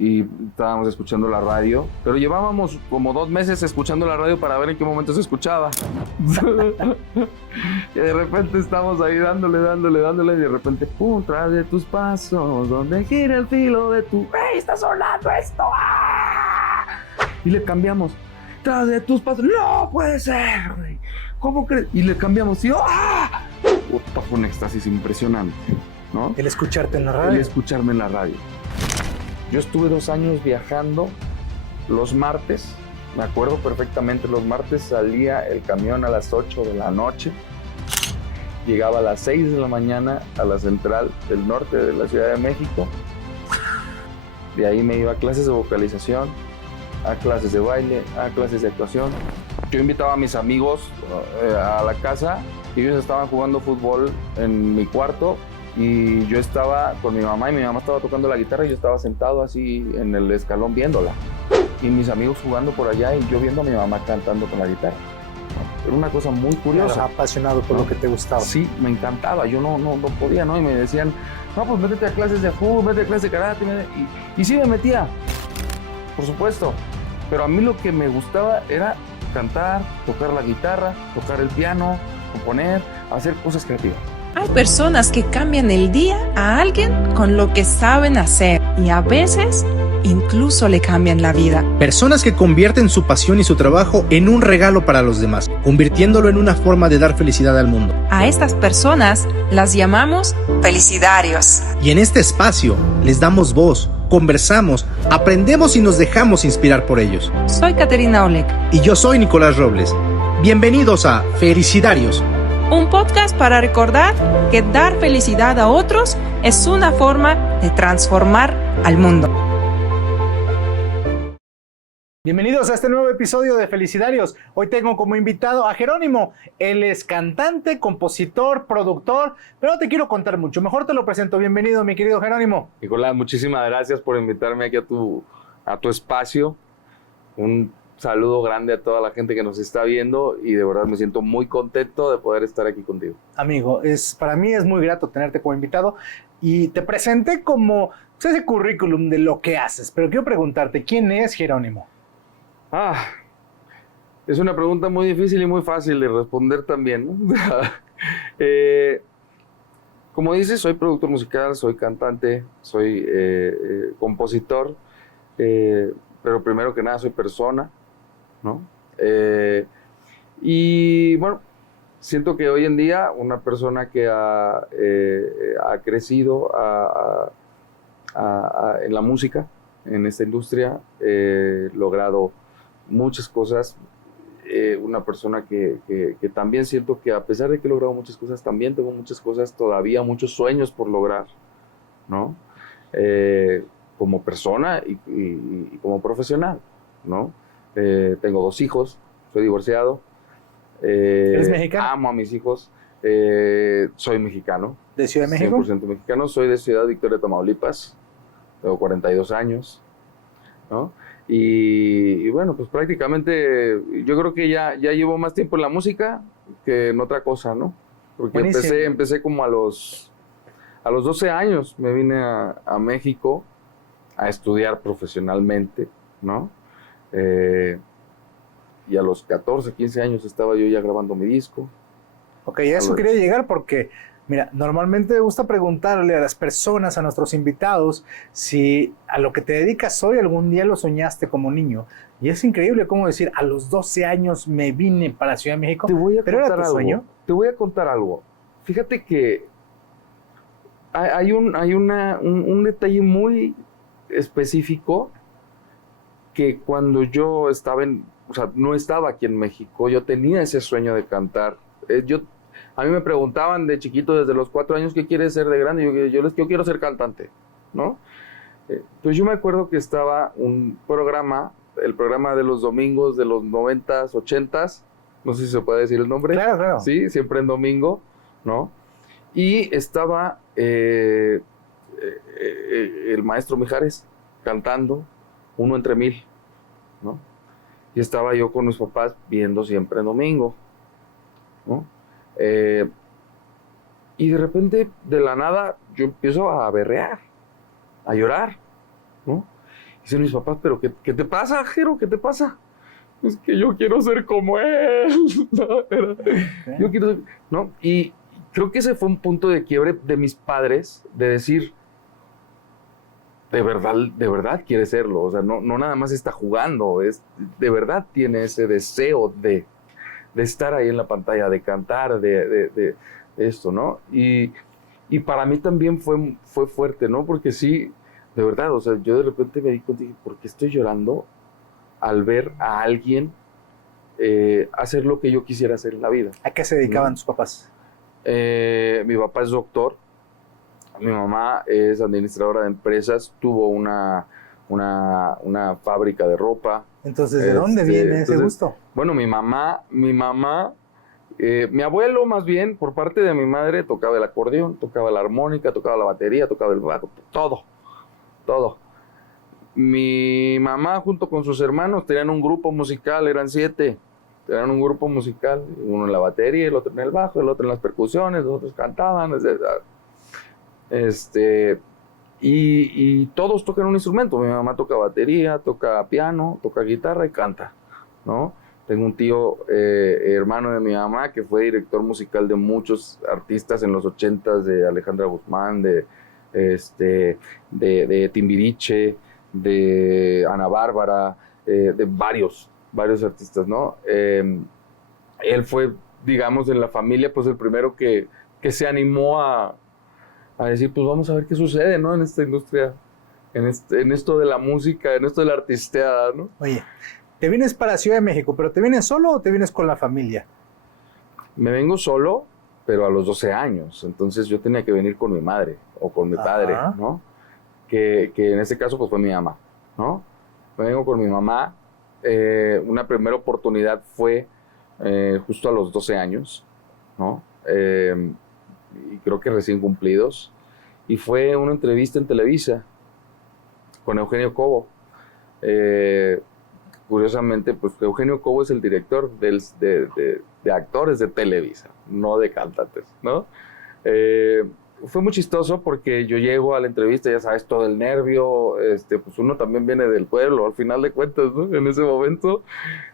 y estábamos escuchando la radio, pero llevábamos como 2 meses escuchando la radio para ver en qué momento se escuchaba. Y de repente estamos ahí dándole, y de repente, ¡pum! Tras de tus pasos, donde gira el filo de tu... ¡Ey, está sonando esto! ¡Ah! Y le cambiamos, tras de tus pasos, ¡no puede ser, güey! ¿Cómo crees? Y le cambiamos, y yo, ¡ah! Puta, fue un éxtasis impresionante, ¿no? El escucharte en la radio. El escucharme en la radio. Yo estuve 2 años viajando los martes, me acuerdo perfectamente, los martes salía el camión a las 8 de la noche, llegaba a las 6 de la mañana a la central del norte de la Ciudad de México, de ahí me iba a clases de vocalización, a clases de baile, a clases de actuación. Yo invitaba a mis amigos a la casa, y ellos estaban jugando fútbol en mi cuarto, y yo estaba con mi mamá y mi mamá estaba tocando la guitarra y yo estaba sentado así en el escalón viéndola. Y mis amigos jugando por allá y yo viendo a mi mamá cantando con la guitarra. Era una cosa muy curiosa. Eras apasionado por lo que te gustaba. Sí, me encantaba. Yo no podía, ¿no? Y me decían, no, pues métete a clases de fútbol, métete a clases de karate. Y sí me metía, por supuesto. Pero a mí lo que me gustaba era cantar, tocar la guitarra, tocar el piano, componer, hacer cosas creativas. Hay personas que cambian el día a alguien con lo que saben hacer y a veces incluso le cambian la vida. Personas que convierten su pasión y su trabajo en un regalo para los demás, convirtiéndolo en una forma de dar felicidad al mundo. A estas personas las llamamos felicidarios. Y en este espacio les damos voz, conversamos, aprendemos y nos dejamos inspirar por ellos. Soy Caterina Oleg. Y yo soy Nicolás Robles. Bienvenidos a Felicidarios. Un podcast para recordar que dar felicidad a otros es una forma de transformar al mundo. Bienvenidos a este nuevo episodio de Felicidarios. Hoy tengo como invitado a Jerónimo. Él es cantante, compositor, productor, pero no te quiero contar mucho. Mejor te lo presento. Bienvenido, mi querido Jerónimo. Nicolás, muchísimas gracias por invitarme aquí a tu espacio. Un saludo grande a toda la gente que nos está viendo y de verdad me siento muy contento de poder estar aquí contigo. Amigo, para mí es muy grato tenerte como invitado y te presenté como ese currículum de lo que haces, pero quiero preguntarte, ¿quién es Jerónimo? Es una pregunta muy difícil y muy fácil de responder también, ¿no? Como dices, soy productor musical, soy cantante, soy compositor, pero primero que nada soy persona, ¿no? Y bueno, siento que hoy en día una persona que ha crecido en la música, en esta industria, logrado muchas cosas, una persona que también siento que a pesar de que he logrado muchas cosas, también tengo muchas cosas, todavía muchos sueños por lograr, ¿no? Como persona y como profesional, ¿no? Tengo 2 hijos, soy divorciado. ¿Eres mexicano? Amo a mis hijos. Soy mexicano. ¿De Ciudad de México? 100% mexicano. Soy de Ciudad Victoria, Tamaulipas. Tengo 42 años, ¿no? Y bueno, pues prácticamente yo creo que ya llevo más tiempo en la música que en otra cosa, ¿no? Porque empecé como a los 12 años. Me vine a México a estudiar profesionalmente, ¿no? Y a los 14, 15 años estaba yo ya grabando mi disco. Ok, a eso quería llegar porque, mira, normalmente me gusta preguntarle a las personas, a nuestros invitados, si a lo que te dedicas hoy algún día lo soñaste como niño. Y es increíble cómo decir, a los 12 años me vine para Ciudad de México. ¿Pero era tu sueño? Te voy a contar algo. Fíjate que hay un detalle muy específico que cuando yo no estaba aquí en México, yo tenía ese sueño de cantar. A mí me preguntaban de chiquito, desde los 4 años, ¿qué quieres ser de grande? Yo quiero ser cantante, ¿no? Pues yo me acuerdo que estaba un programa, el programa de los domingos de los 90s, 80s, no sé si se puede decir el nombre. Claro. Sí, siempre en domingo, ¿no? Y estaba el maestro Mijares cantando Uno entre Mil, ¿no? Y estaba yo con mis papás viendo siempre en domingo, ¿no? Y de repente, de la nada, yo empiezo a berrear, a llorar, ¿no? Dicen mis papás, pero ¿qué te pasa, Jero? ¿Qué te pasa? Es que yo quiero ser como él. Yo quiero ser, ¿no? Y creo que ese fue un punto de quiebre de mis padres, de decir, de verdad quiere serlo. O sea, no nada más está jugando, de verdad tiene ese deseo de estar ahí en la pantalla, de cantar, de esto, ¿no? Y para mí también fue fuerte, ¿no? Porque sí, de verdad, o sea, yo de repente me di cuenta, ¿por qué estoy llorando al ver a alguien hacer lo que yo quisiera hacer en la vida? ¿A qué se dedicaban tus papás? Mi papá es doctor, mi mamá es administradora de empresas, tuvo una fábrica de ropa. Entonces, ¿de dónde viene ese gusto? Bueno, mi mamá, mi abuelo más bien, por parte de mi madre, tocaba el acordeón, tocaba la armónica, tocaba la batería, tocaba el bajo, todo. Mi mamá junto con sus hermanos tenían un grupo musical, eran 7. Tenían un grupo musical, uno en la batería, el otro en el bajo, el otro en las percusiones, los otros cantaban, y todos tocan un instrumento. Mi mamá toca batería, toca piano, toca guitarra y canta, ¿no? Tengo un tío, hermano de mi mamá, que fue director musical de muchos artistas en los 80s, de Alejandra Guzmán, de Timbiriche, de Ana Bárbara, de varios artistas, ¿no? Él fue, digamos, en la familia, pues el primero que se animó a decir, pues vamos a ver qué sucede, ¿no? En esta industria, en esto de la música, en esto de la artisteada, ¿no? Oye, te vienes para Ciudad de México, ¿pero te vienes solo o te vienes con la familia? Me vengo solo, pero a los 12 años. Entonces yo tenía que venir con mi madre o con mi padre, ¿no? Que en este caso pues fue mi mamá, ¿no? Me vengo con mi mamá. Una primera oportunidad fue justo a los 12 años, ¿no? Y creo que recién cumplidos. Y fue una entrevista en Televisa con Eugenio Cobo. Curiosamente, pues Eugenio Cobo es el director de actores de Televisa, no de cantantes, ¿no? Fue muy chistoso porque yo llego a la entrevista, ya sabes, todo el nervio, pues uno también viene del pueblo, al final de cuentas, ¿no? En ese momento,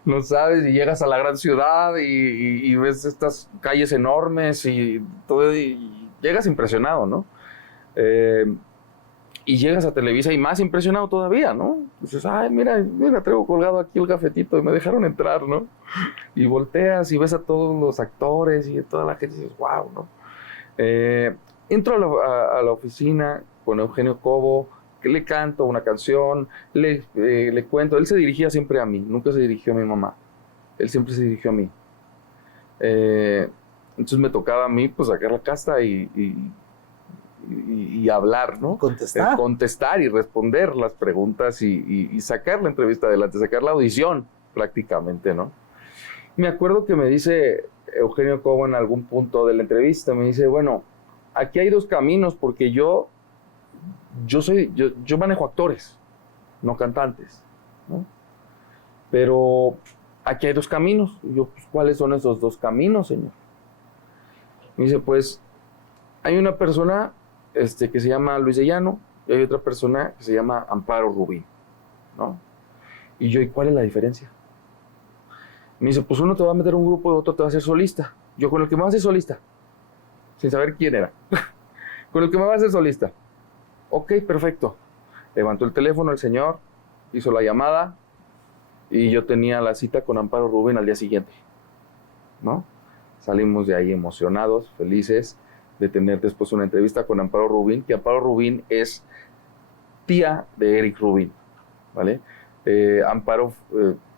no sabes, y llegas a la gran ciudad y ves estas calles enormes y todo, y llegas impresionado, ¿no? Y llegas a Televisa y más impresionado todavía, ¿no? Dices, ay, mira, traigo colgado aquí el gafetito y me dejaron entrar, ¿no? Y volteas y ves a todos los actores y a toda la gente y dices, wow, ¿no? Entro a la oficina con Eugenio Cobo, que le canto una canción, le cuento. Él se dirigía siempre a mí, nunca se dirigió a mi mamá. Él siempre se dirigió a mí. Entonces me tocaba a mí, pues, sacar la casta y hablar, ¿no? Contestar y responder las preguntas y sacar la entrevista adelante, sacar la audición prácticamente, ¿no? Me acuerdo que me dice Eugenio Cobo en algún punto de la entrevista, me dice, bueno, aquí hay 2 caminos porque yo manejo actores, no cantantes, ¿no? Pero aquí hay 2 caminos. Y yo, pues, ¿cuáles son esos 2 caminos, señor? Me dice, pues, hay una persona que se llama Luis de Llano y hay otra persona que se llama Amparo Rubín, ¿no? Y yo, ¿y cuál es la diferencia? Me dice, pues uno te va a meter un grupo y otro te va a hacer solista. Yo, con el que me va a hacer solista, sin saber quién era. Con el que me va a hacer solista. Ok, perfecto. Levantó el teléfono el señor, hizo la llamada y yo tenía la cita con Amparo Rubín al día siguiente, ¿no? Salimos de ahí emocionados, felices de tener después una entrevista con Amparo Rubín, que Amparo Rubín es tía de Eric Rubín, ¿vale? Amparo,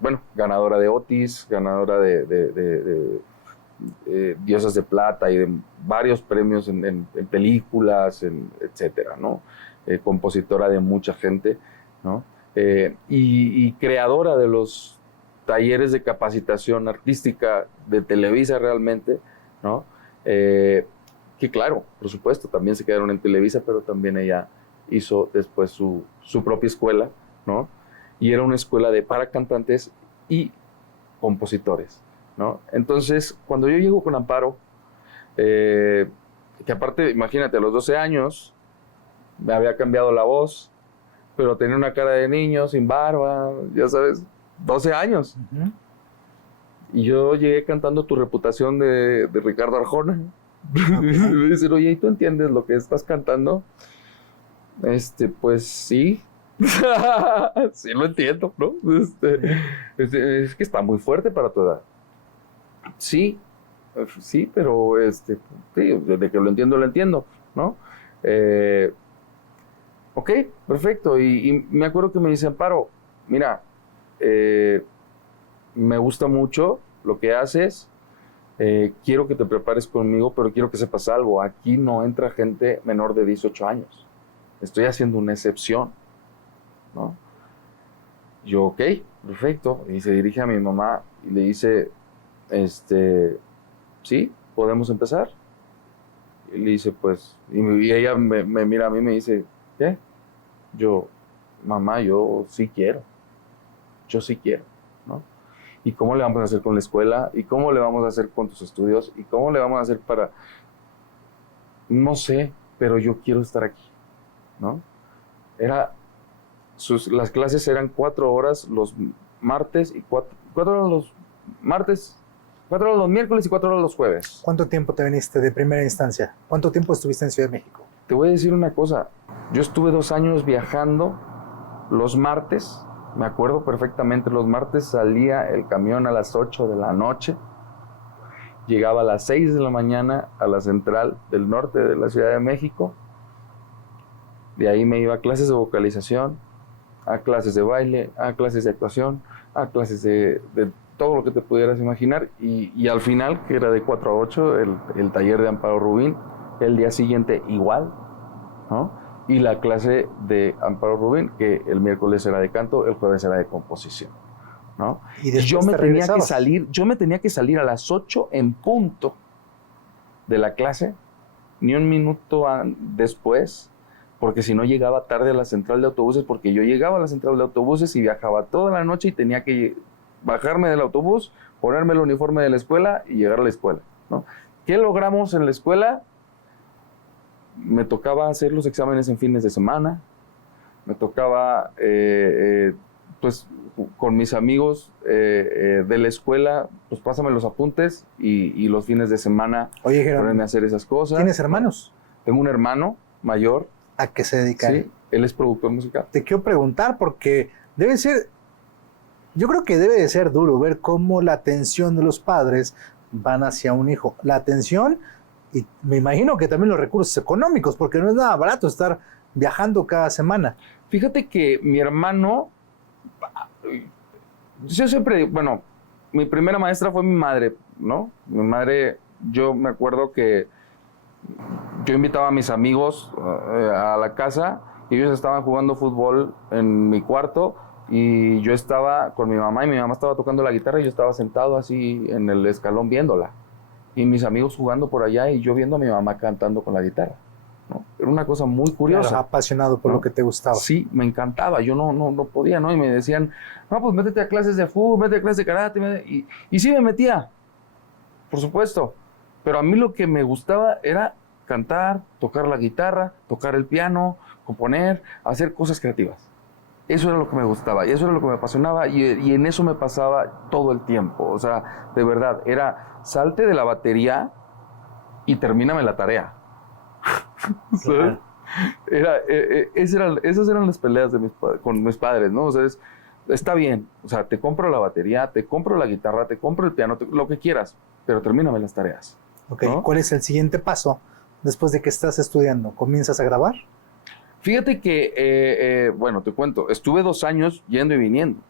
bueno, ganadora de Otis, ganadora de Diosas de Plata y de varios premios en películas, etcétera, ¿no? Compositora de mucha gente, ¿no? Y creadora de los talleres de capacitación artística de Televisa realmente, ¿no? Que claro, por supuesto, también se quedaron en Televisa, pero también ella hizo después su propia escuela, ¿no? Y era una escuela para cantantes y compositores, ¿no? Entonces, cuando yo llego con Amparo, que aparte, imagínate, a los 12 años me había cambiado la voz, pero tenía una cara de niño, sin barba, ya sabes, 12 años. Ujú. Y yo llegué cantando Tu reputación de Ricardo Arjona. Me dicen, oye, ¿y tú entiendes lo que estás cantando? Pues sí. Sí lo entiendo, ¿no? Es que está muy fuerte para tu edad. Sí, sí, pero sí, desde que lo entiendo, ¿no? Ok, perfecto. Y me acuerdo que me dice, Amparo, mira, me gusta mucho lo que haces, quiero que te prepares conmigo, pero quiero que sepas algo, aquí no entra gente menor de 18 años. Estoy haciendo una excepción, ¿no? Yo, ok, perfecto. Y se dirige a mi mamá y le dice, sí, podemos empezar. Y le dice, pues, y ella me mira a mí y me dice, ¿qué? Yo, mamá, yo sí quiero, ¿no? ¿Y cómo le vamos a hacer con la escuela? ¿Y cómo le vamos a hacer con tus estudios? ¿Y cómo le vamos a hacer para...? No sé, pero yo quiero estar aquí, ¿no? Las clases eran 4 horas los martes y 4 horas los martes, 4 horas los miércoles y 4 horas los jueves. ¿Cuánto tiempo te viniste de primera instancia? ¿Cuánto tiempo estuviste en Ciudad de México? Te voy a decir una cosa, yo estuve 2 años viajando los martes, me acuerdo perfectamente, los martes salía el camión a las 8 de la noche, llegaba a las 6 de la mañana a la central del norte de la Ciudad de México, de ahí me iba a clases de vocalización, a clases de baile, a clases de actuación, a clases de todo lo que te pudieras imaginar, y al final, que era de 4 a 8, el taller de Amparo Rubín, el día siguiente igual, ¿no? Y la clase de Amparo Rubín, que el miércoles era de canto, el jueves era de composición, ¿no? Y yo me tenía que salir a las 8 en punto de la clase, ni un minuto después, porque si no llegaba tarde a la central de autobuses, porque yo llegaba a la central de autobuses y viajaba toda la noche y tenía que bajarme del autobús, ponerme el uniforme de la escuela y llegar a la escuela, ¿no? ¿Qué logramos en la escuela? Me tocaba hacer los exámenes en fines de semana, me tocaba, pues, con mis amigos de la escuela, pues pásame los apuntes y los fines de semana ponerme a hacer esas cosas. ¿Tienes hermanos? Tengo un hermano mayor. ¿A qué se dedica? Sí, él es productor musical. Te quiero preguntar porque yo creo que debe de ser duro ver cómo la atención de los padres van hacia un hijo. La atención y me imagino que también los recursos económicos, porque no es nada barato estar viajando cada semana. Fíjate que mi hermano, yo siempre, bueno, mi primera maestra fue mi madre, ¿no? Mi madre, yo me acuerdo que yo invitaba a mis amigos a la casa y ellos estaban jugando fútbol en mi cuarto y yo estaba con mi mamá y mi mamá estaba tocando la guitarra y yo estaba sentado así en el escalón viéndola. Y mis amigos jugando por allá y yo viendo a mi mamá cantando con la guitarra, ¿no? Era una cosa muy curiosa. Claro, apasionado por, ¿no?, lo que te gustaba. Sí, me encantaba. Yo no podía, ¿no? Y me decían, no, pues métete a clases de fútbol, métete a clases de karate. Y sí me metía, por supuesto. Pero a mí lo que me gustaba era cantar, tocar la guitarra, tocar el piano, componer, hacer cosas creativas. Eso era lo que me gustaba y eso era lo que me apasionaba y en eso me pasaba todo el tiempo. O sea, de verdad, era salte de la batería y termíname la tarea. Claro. Esas eran las peleas con mis padres, ¿no? O sea, está bien, o sea, te compro la batería, te compro la guitarra, te compro el piano, lo que quieras, pero termíname las tareas. Ok, ¿no? ¿Cuál es el siguiente paso después de que estás estudiando? ¿Comienzas a grabar? Fíjate que, bueno, te cuento, estuve 2 años yendo y viniendo,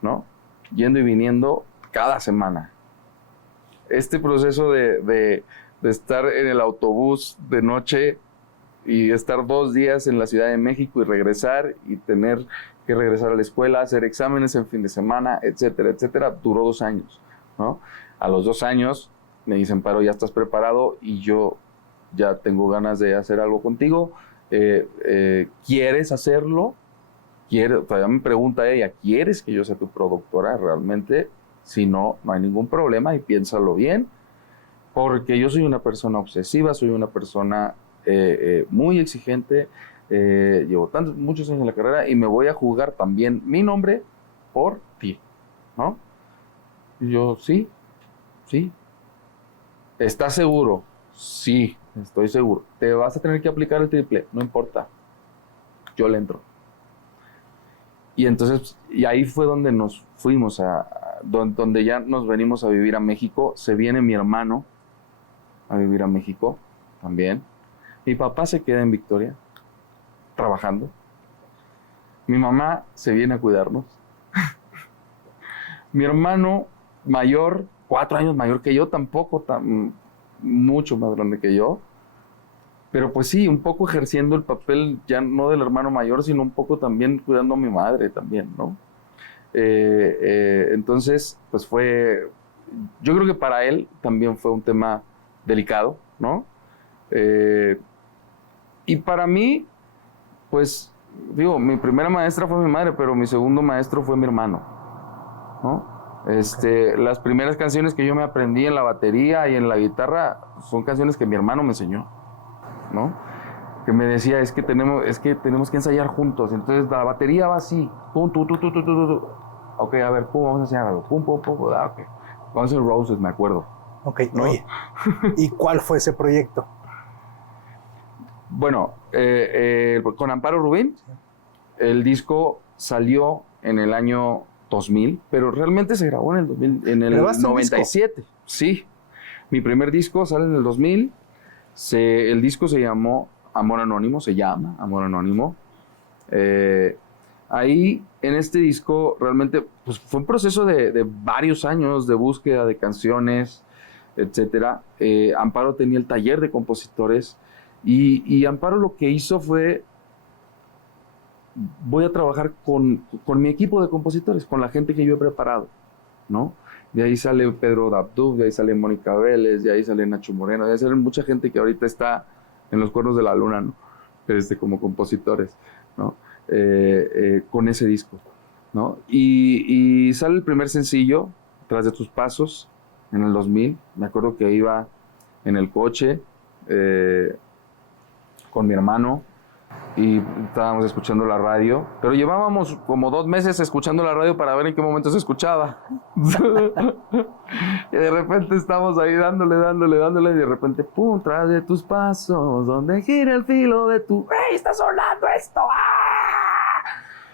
¿no? Yendo y viniendo cada semana. Este proceso de estar en el autobús de noche y estar 2 días en la Ciudad de México y regresar y tener que regresar a la escuela, hacer exámenes en fin de semana, etcétera, etcétera, duró 2 años, ¿no? A los 2 años me dicen, Amparo, ya estás preparado y yo ya tengo ganas de hacer algo contigo. ¿Quieres hacerlo? Todavía me pregunta ella, ¿quieres que yo sea tu productora realmente? Si no, no hay ningún problema y piénsalo bien, porque yo soy una persona obsesiva, soy una persona muy exigente, llevo muchos años en la carrera y me voy a jugar también mi nombre por ti, ¿no? Y yo, sí. ¿Estás seguro? Sí, estoy seguro. Te vas a tener que aplicar el triple, no importa. Yo le entro. Y entonces, y ahí fue donde nos fuimos, donde ya nos venimos a vivir a México. Se viene mi hermano a vivir a México también. Mi papá se queda en Victoria, trabajando. Mi mamá se viene a cuidarnos. Mi hermano mayor, 4 años mayor que yo, tampoco mucho más grande que yo. Pero pues sí, un poco ejerciendo el papel ya no del hermano mayor, sino un poco también cuidando a mi madre también, ¿no? Entonces, pues yo creo que para él también fue un tema delicado, ¿no? Y para mí, pues, digo, mi primera maestra fue mi madre, pero mi segundo maestro fue mi hermano, ¿no? Las primeras canciones que yo me aprendí en la batería y en la guitarra son canciones que mi hermano me enseñó, ¿no? Que me decía, es que tenemos que ensayar juntos. Entonces la batería va así, pum, tu. Ok, a ver, pum, vamos a enseñar algo, pum, ok. Guns N' Roses, me acuerdo. Ok, ¿no? Oye, ¿y cuál fue ese proyecto? Bueno, con Amparo Rubín, el disco salió en el año 2000, pero realmente se grabó en el 97. Sí, mi primer disco sale en el 2000. El disco se llama Amor Anónimo. Ahí, en este disco, realmente pues, fue un proceso de varios años de búsqueda de canciones, etcétera. Amparo tenía el taller de compositores y Amparo lo que hizo fue: voy a trabajar con mi equipo de compositores, con la gente que yo he preparado, ¿no? De ahí sale Pedro Dabdub, de ahí sale Mónica Vélez, de ahí sale Nacho Moreno, de ahí sale mucha gente que ahorita está en los cuernos de la luna, ¿no? Como compositores, ¿no? Con ese disco, ¿no? Y sale el primer sencillo, Tras de tus pasos, en el 2000. Me acuerdo que iba en el coche con mi hermano y estábamos escuchando la radio, pero llevábamos como 2 meses escuchando la radio para ver en qué momento se escuchaba. Y de repente estamos ahí dándole, y de repente, pum, tras de tus pasos, donde gira el filo de tu... ¡Ey, está sonando esto! ¡Ah!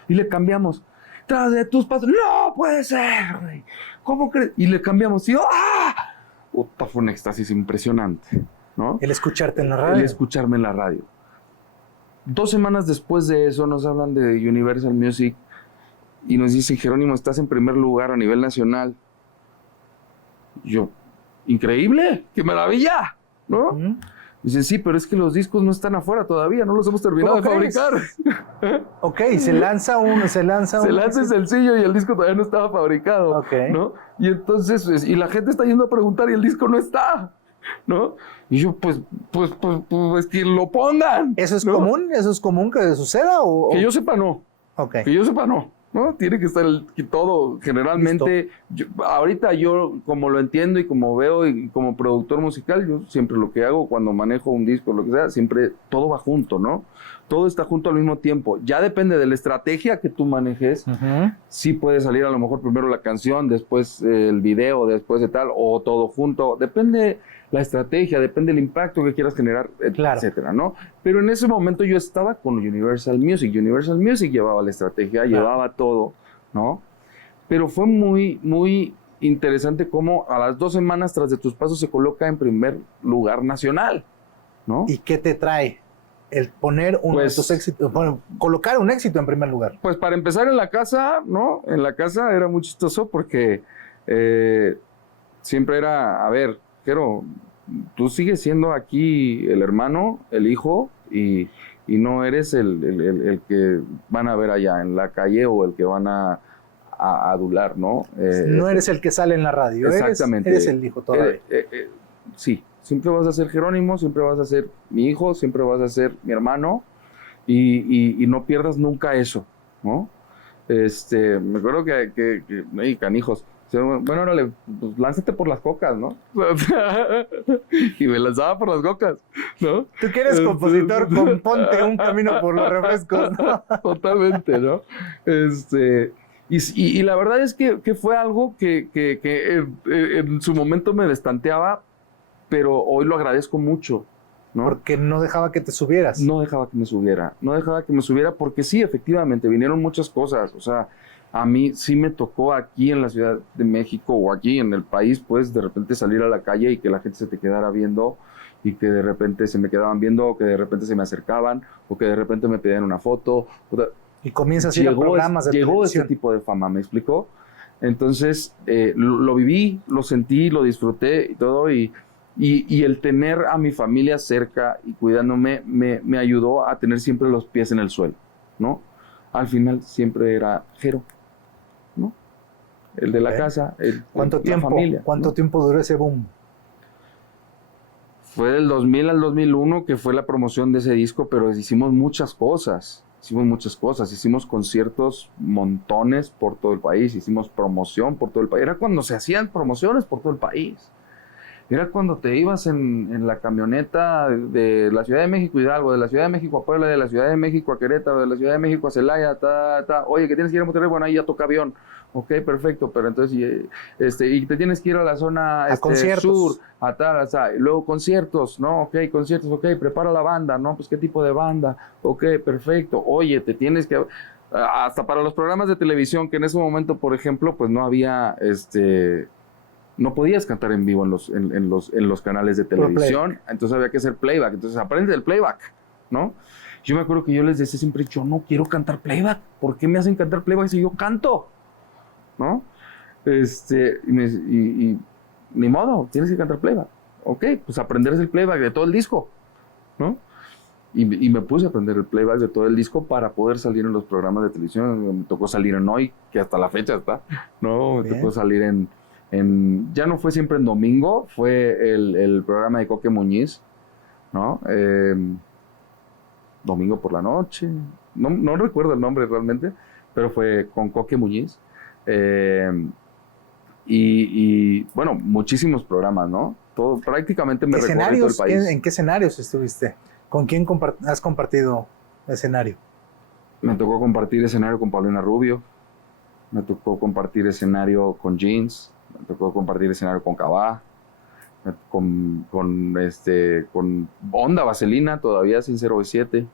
Y le cambiamos, tras de tus pasos. ¡No puede ser, güey! ¿Cómo crees? Y le cambiamos, y yo, ¡ah! Puta, fue un éxtasis impresionante, ¿no? El escucharte en la radio. El escucharme en la radio. 2 semanas después de eso nos hablan de Universal Music y nos dicen: Jerónimo, estás en primer lugar a nivel nacional. Yo, increíble, qué maravilla, ¿no? Dicen: sí, pero es que los discos no están afuera todavía, no los hemos terminado de fabricar. Ok, se lanza el sencillo y el disco todavía no estaba fabricado, okay, ¿no? Y entonces, y la gente está yendo a preguntar y el disco no está, ¿no? Y yo, pues que lo pongan. ¿Eso es, ¿no? común? ¿Eso es común que suceda? Que yo sepa, no. Okay. Que yo sepa, no. ¿No? Tiene que estar todo, generalmente, ahorita yo como lo entiendo y como veo y como productor musical, yo siempre lo que hago cuando manejo un disco, lo que sea, siempre todo va junto, ¿no? Todo está junto al mismo tiempo. Ya depende de la estrategia que tú manejes. Sí puede salir a lo mejor primero la canción, después el video, después de tal, o todo junto. Depende la estrategia, depende el impacto que quieras generar, etcétera, ¿no? Pero en ese momento yo estaba con Universal Music. Universal Music llevaba la estrategia, llevaba todo, ¿no? Pero fue muy, muy interesante cómo a las 2 semanas tras de tus pasos se coloca en primer lugar nacional, ¿no? ¿Y qué te trae el poner uno de tus éxitos, bueno, colocar un éxito en primer lugar? Pues para empezar en la casa, ¿no? En la casa era muy chistoso porque siempre era, a ver, Jero, tú sigues siendo aquí el hermano, el hijo, y no eres el que van a ver allá en la calle o el que van a adular, ¿no? No eres el que sale en la radio, exactamente. Eres el hijo todavía. Sí, siempre vas a ser Jerónimo, siempre vas a ser mi hijo, siempre vas a ser mi hermano, y no pierdas nunca eso, ¿no? Me acuerdo que canijos, Bueno, órale, pues lánzate por las cocas, ¿no? Y me lanzaba por las cocas, ¿no? Tú que eres compositor, componte un camino por los refrescos, ¿no? Totalmente, ¿no? Y la verdad es que fue algo que en su momento me destanteaba, pero hoy lo agradezco mucho, ¿no? Porque no dejaba que te subieras. No dejaba que me subiera porque sí, efectivamente, vinieron muchas cosas, o sea, a mí sí me tocó aquí en la Ciudad de México o aquí en el país, pues de repente salir a la calle y que la gente se te quedara viendo y que de repente se me quedaban viendo o que de repente se me acercaban o que de repente me pedían una foto. Y comienzas a ir a programas de llegó televisión. ese tipo de fama, ¿me explicó? Entonces lo viví, lo sentí, lo disfruté y todo y el tener a mi familia cerca y cuidándome me ayudó a tener siempre los pies en el suelo, ¿no? Al final siempre era Jero, ¿no? El de la casa, ¿Cuánto tiempo, familia. ¿Cuánto tiempo duró ese boom? Fue del 2000 al 2001 que fue la promoción de ese disco, pero hicimos muchas cosas. Hicimos conciertos montones por todo el país, hicimos promoción por todo el país. Era cuando se hacían promociones por todo el país. Era cuando te ibas en la camioneta de la Ciudad de México a Hidalgo, de la Ciudad de México a Puebla, de la Ciudad de México a Querétaro, de la Ciudad de México a Celaya, oye, que tienes que ir a Monterrey, bueno, ahí ya toca avión. Ok, perfecto, pero entonces, y te tienes que ir a la zona sur, a tal, y luego conciertos, ¿no? Ok, conciertos, ok, prepara la banda, ¿no? Pues, ¿qué tipo de banda? Ok, perfecto, oye, te tienes que... Hasta para los programas de televisión, que en ese momento, por ejemplo, pues no había, no podías cantar en vivo en los canales de televisión, entonces había que hacer playback, entonces aprende el playback, ¿no? Yo me acuerdo que yo les decía siempre, yo no quiero cantar playback, ¿por qué me hacen cantar playback si yo canto? ¿No? Y ni modo, tienes que cantar playback. Ok, pues aprender el playback de todo el disco, ¿no? Y me puse a aprender el playback de todo el disco para poder salir en los programas de televisión. Me tocó salir en Hoy, que hasta la fecha está, ¿no? Me tocó salir ya no fue siempre en domingo, fue el programa de Coque Muñiz, ¿no? Domingo por la noche, no recuerdo el nombre realmente, pero fue con Coque Muñiz. Y bueno, muchísimos programas, ¿no? Prácticamente me recorrí todo el país. ¿En qué escenarios estuviste? ¿Con quién has compartido escenario? Me tocó compartir escenario con Paulina Rubio, me tocó compartir escenario con Jeans, me tocó compartir escenario con Cabá, con Onda Vaselina, todavía sin 007,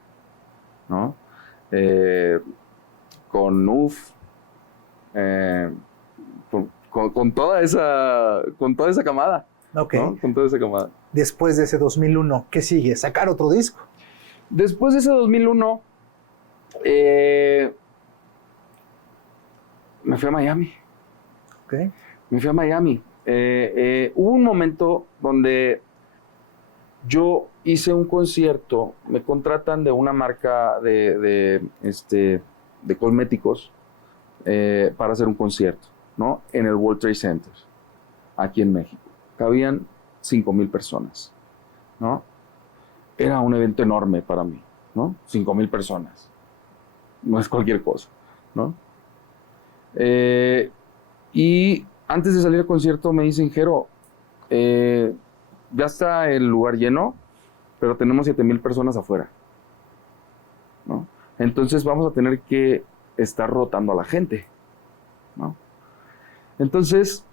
¿no? Con UF, con toda esa camada. Okay. ¿No? Con toda esa camada. Después de ese 2001, ¿qué sigue? ¿Sacar otro disco? Después de ese 2001, me fui a Miami. Okay. Me fui a Miami. Hubo un momento donde yo hice un concierto, me contratan de una marca de cosméticos para hacer un concierto, ¿no? En el World Trade Center, aquí en México. Cabían 5,000 personas, ¿no? Era un evento enorme para mí, ¿no? 5,000 personas. No es cualquier cosa, ¿no? Y antes de salir al concierto me dicen, Jero, ya está el lugar lleno, pero tenemos 7,000 personas afuera, ¿no? Entonces vamos a tener que estar rotando a la gente, ¿no? Entonces,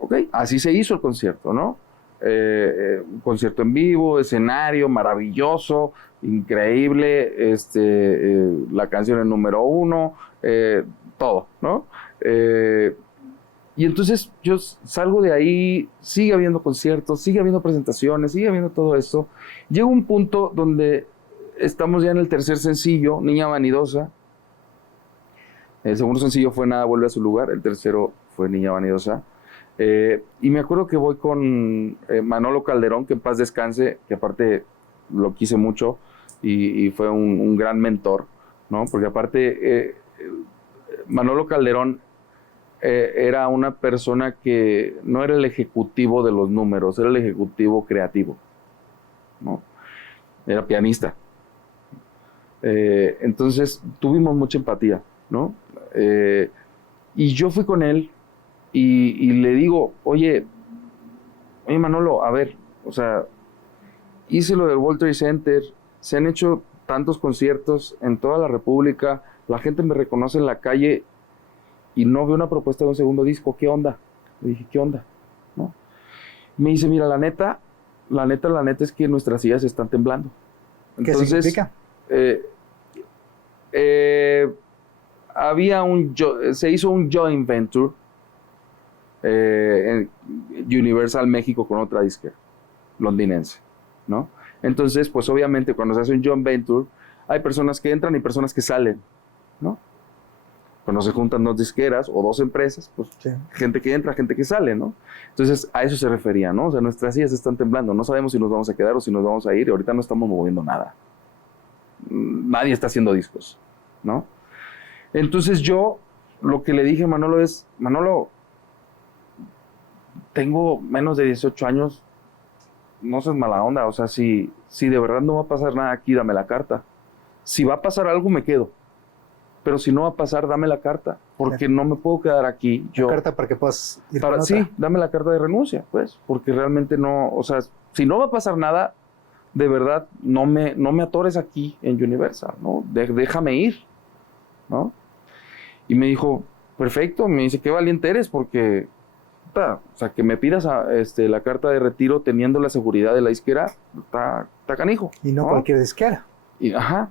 ok, así se hizo el concierto, ¿no? Un concierto en vivo, escenario maravilloso, increíble, la canción el número 1, todo, ¿no? Y entonces yo salgo de ahí, sigue habiendo conciertos, sigue habiendo presentaciones, sigue habiendo todo esto. Llega un punto donde estamos ya en el tercer sencillo, Niña Vanidosa. El segundo sencillo fue Nada vuelve a su lugar, el tercero fue Niña Vanidosa. Y me acuerdo que voy con Manolo Calderón, que en paz descanse, que aparte lo quise mucho y fue un gran mentor, ¿no? Porque aparte Manolo Calderón era una persona que no era el ejecutivo de los números, era el ejecutivo creativo, ¿no? Era pianista. Entonces tuvimos mucha empatía, ¿no? Y yo fui con él y le digo, oye Manolo, a ver, o sea, hice lo del World Trade Center, se han hecho tantos conciertos en toda la República, la gente me reconoce en la calle y no veo una propuesta de un segundo disco, ¿qué onda? Le dije, ¿qué onda? ¿No? Me dice, mira, la neta es que nuestras sillas están temblando. Entonces, ¿qué significa? Se hizo un joint venture en Universal México con otra disquera londinense, ¿no? Entonces, pues obviamente cuando se hace un joint venture, hay personas que entran y personas que salen, ¿no? Cuando se juntan dos disqueras o dos empresas, pues sí, gente que entra, gente que sale, ¿no? Entonces, a eso se refería, ¿no? O sea, nuestras sillas están temblando, no sabemos si nos vamos a quedar o si nos vamos a ir, y ahorita no estamos moviendo nada. Nadie está haciendo discos, ¿no? Entonces yo, lo que le dije a Manolo es, Manolo, tengo menos de 18 años, no seas mala onda, o sea, si de verdad no va a pasar nada aquí, dame la carta. Si va a pasar algo, me quedo. Pero si no va a pasar, dame la carta, porque no me puedo quedar aquí. ¿La carta para que puedas ir con otra? Sí, dame la carta de renuncia, pues, porque realmente no, o sea, si no va a pasar nada, de verdad, no me atores aquí en Universal, ¿no? Déjame ir, ¿no? Y me dijo, perfecto, me dice, qué valiente eres, porque, o sea, que me pidas la carta de retiro teniendo la seguridad de la disquera, está canijo. Y no cualquier disquera. Y, ajá.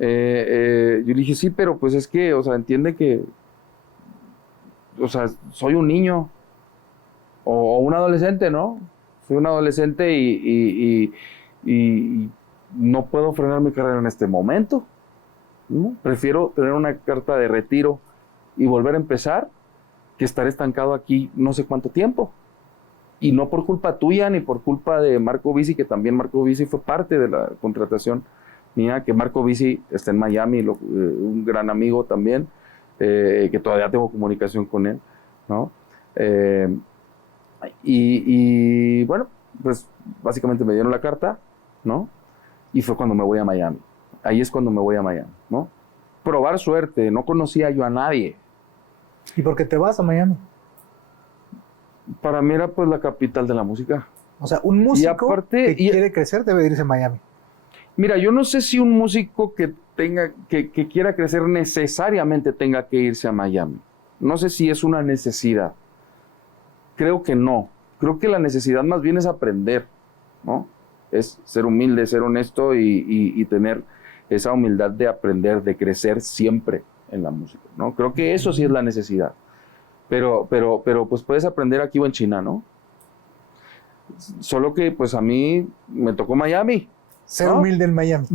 Yo le dije, sí, pero pues es que, o sea, entiende que, o sea, soy un niño o un adolescente, ¿no? Soy un adolescente y no puedo frenar mi carrera en este momento, ¿no? Prefiero tener una carta de retiro y volver a empezar que estar estancado aquí no sé cuánto tiempo. Y no por culpa tuya ni por culpa de Marco Bisi, que también Marco Bisi fue parte de la contratación mía, que Marco Bisi está en Miami, un gran amigo también, que todavía tengo comunicación con él, ¿no? Y bueno, pues básicamente me dieron la carta, ¿no? Y fue cuando me voy a Miami. Ahí es cuando me voy a Miami, ¿no? Probar suerte, no conocía yo a nadie. ¿Y por qué te vas a Miami? Para mí era pues la capital de la música. O sea, un músico que quiere crecer debe irse a Miami. Mira, yo no sé si un músico que quiera crecer necesariamente tenga que irse a Miami. No sé si es una necesidad. Creo que no. Creo que la necesidad más bien es aprender, ¿no? Es ser humilde, ser honesto y tener esa humildad de aprender, de crecer siempre en la música, ¿no? Creo que eso sí es la necesidad. Pero pues puedes aprender aquí o en China, ¿no? Solo que pues a mí me tocó Miami. Ser humilde en Miami.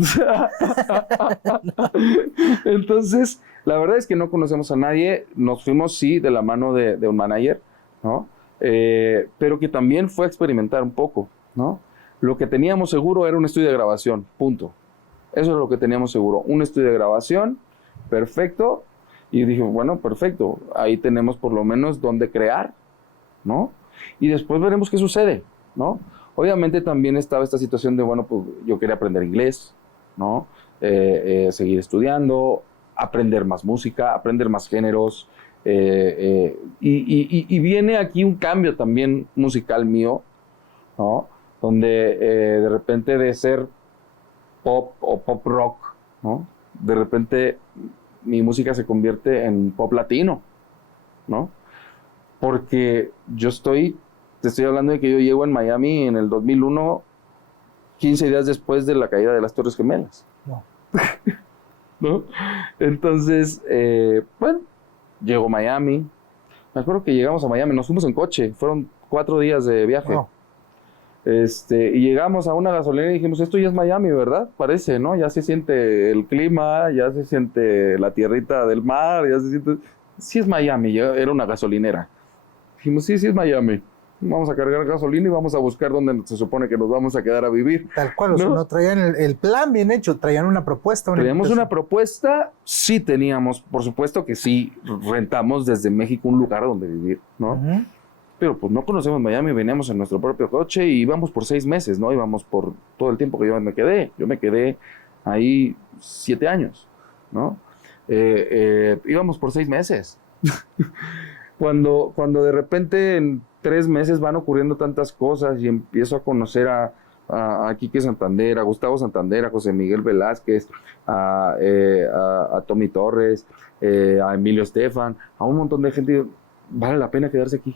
Entonces, la verdad es que no conocemos a nadie. Nos fuimos, sí, de la mano de un manager, ¿no? Pero que también fue a experimentar un poco, ¿no? Lo que teníamos seguro era un estudio de grabación, punto. Eso es lo que teníamos seguro. Un estudio de grabación, perfecto. Y dije, bueno, perfecto. Ahí tenemos por lo menos donde crear, ¿no? Y después veremos qué sucede, ¿no? Obviamente también estaba esta situación de, bueno, pues yo quería aprender inglés, ¿no? Seguir estudiando, aprender más música, aprender más géneros. Y viene aquí un cambio también musical mío, ¿no? Donde de repente de ser pop o pop rock, ¿no? De repente mi música se convierte en pop latino, ¿no? Porque te estoy hablando de que yo llego en Miami en el 2001, 15 días después de la caída de las Torres Gemelas. No. ¿No? Entonces, bueno, llego a Miami. Me acuerdo que llegamos a Miami, nos fuimos en coche, fueron 4 días de viaje. Wow. Y llegamos a una gasolinera y dijimos, esto ya es Miami, ¿verdad? Parece, ¿no? Ya se siente el clima, ya se siente la tierrita del mar, ya se siente... Sí es Miami, ya era una gasolinera. Dijimos, sí es Miami. Vamos a cargar gasolina y vamos a buscar dónde se supone que nos vamos a quedar a vivir. Tal cual, o sea, no traían el plan bien hecho, traían una propuesta. Teníamos una propuesta, sí teníamos, por supuesto que sí, rentamos desde México un lugar donde vivir, ¿no? Uh-huh. Pero pues no conocemos Miami, veníamos en nuestro propio coche y íbamos por 6 meses, ¿no? Íbamos por todo el tiempo que yo me quedé. Yo me quedé ahí 7 años, ¿no? Íbamos por 6 meses. cuando de repente en 3 meses van ocurriendo tantas cosas y empiezo a conocer a Quique Santander, a Gustavo Santander, a José Miguel Velázquez, a Tommy Torres, a Emilio Estefan, a un montón de gente, vale la pena quedarse aquí.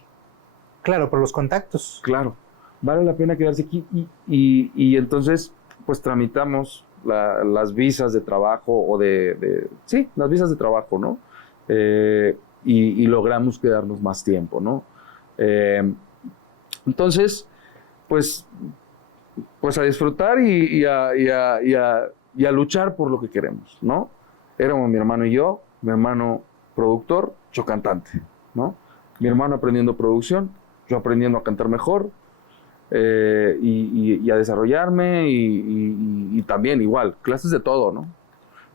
Claro, por los contactos. Claro, vale la pena quedarse aquí y entonces pues tramitamos las visas de trabajo sí, las visas de trabajo, ¿no? Y logramos quedarnos más tiempo, ¿no? Entonces, pues a disfrutar y a luchar por lo que queremos, ¿no? Éramos mi hermano y yo, mi hermano productor, yo cantante, ¿no? Mi hermano aprendiendo producción, yo aprendiendo a cantar mejor y a desarrollarme y también igual, clases de todo, ¿no?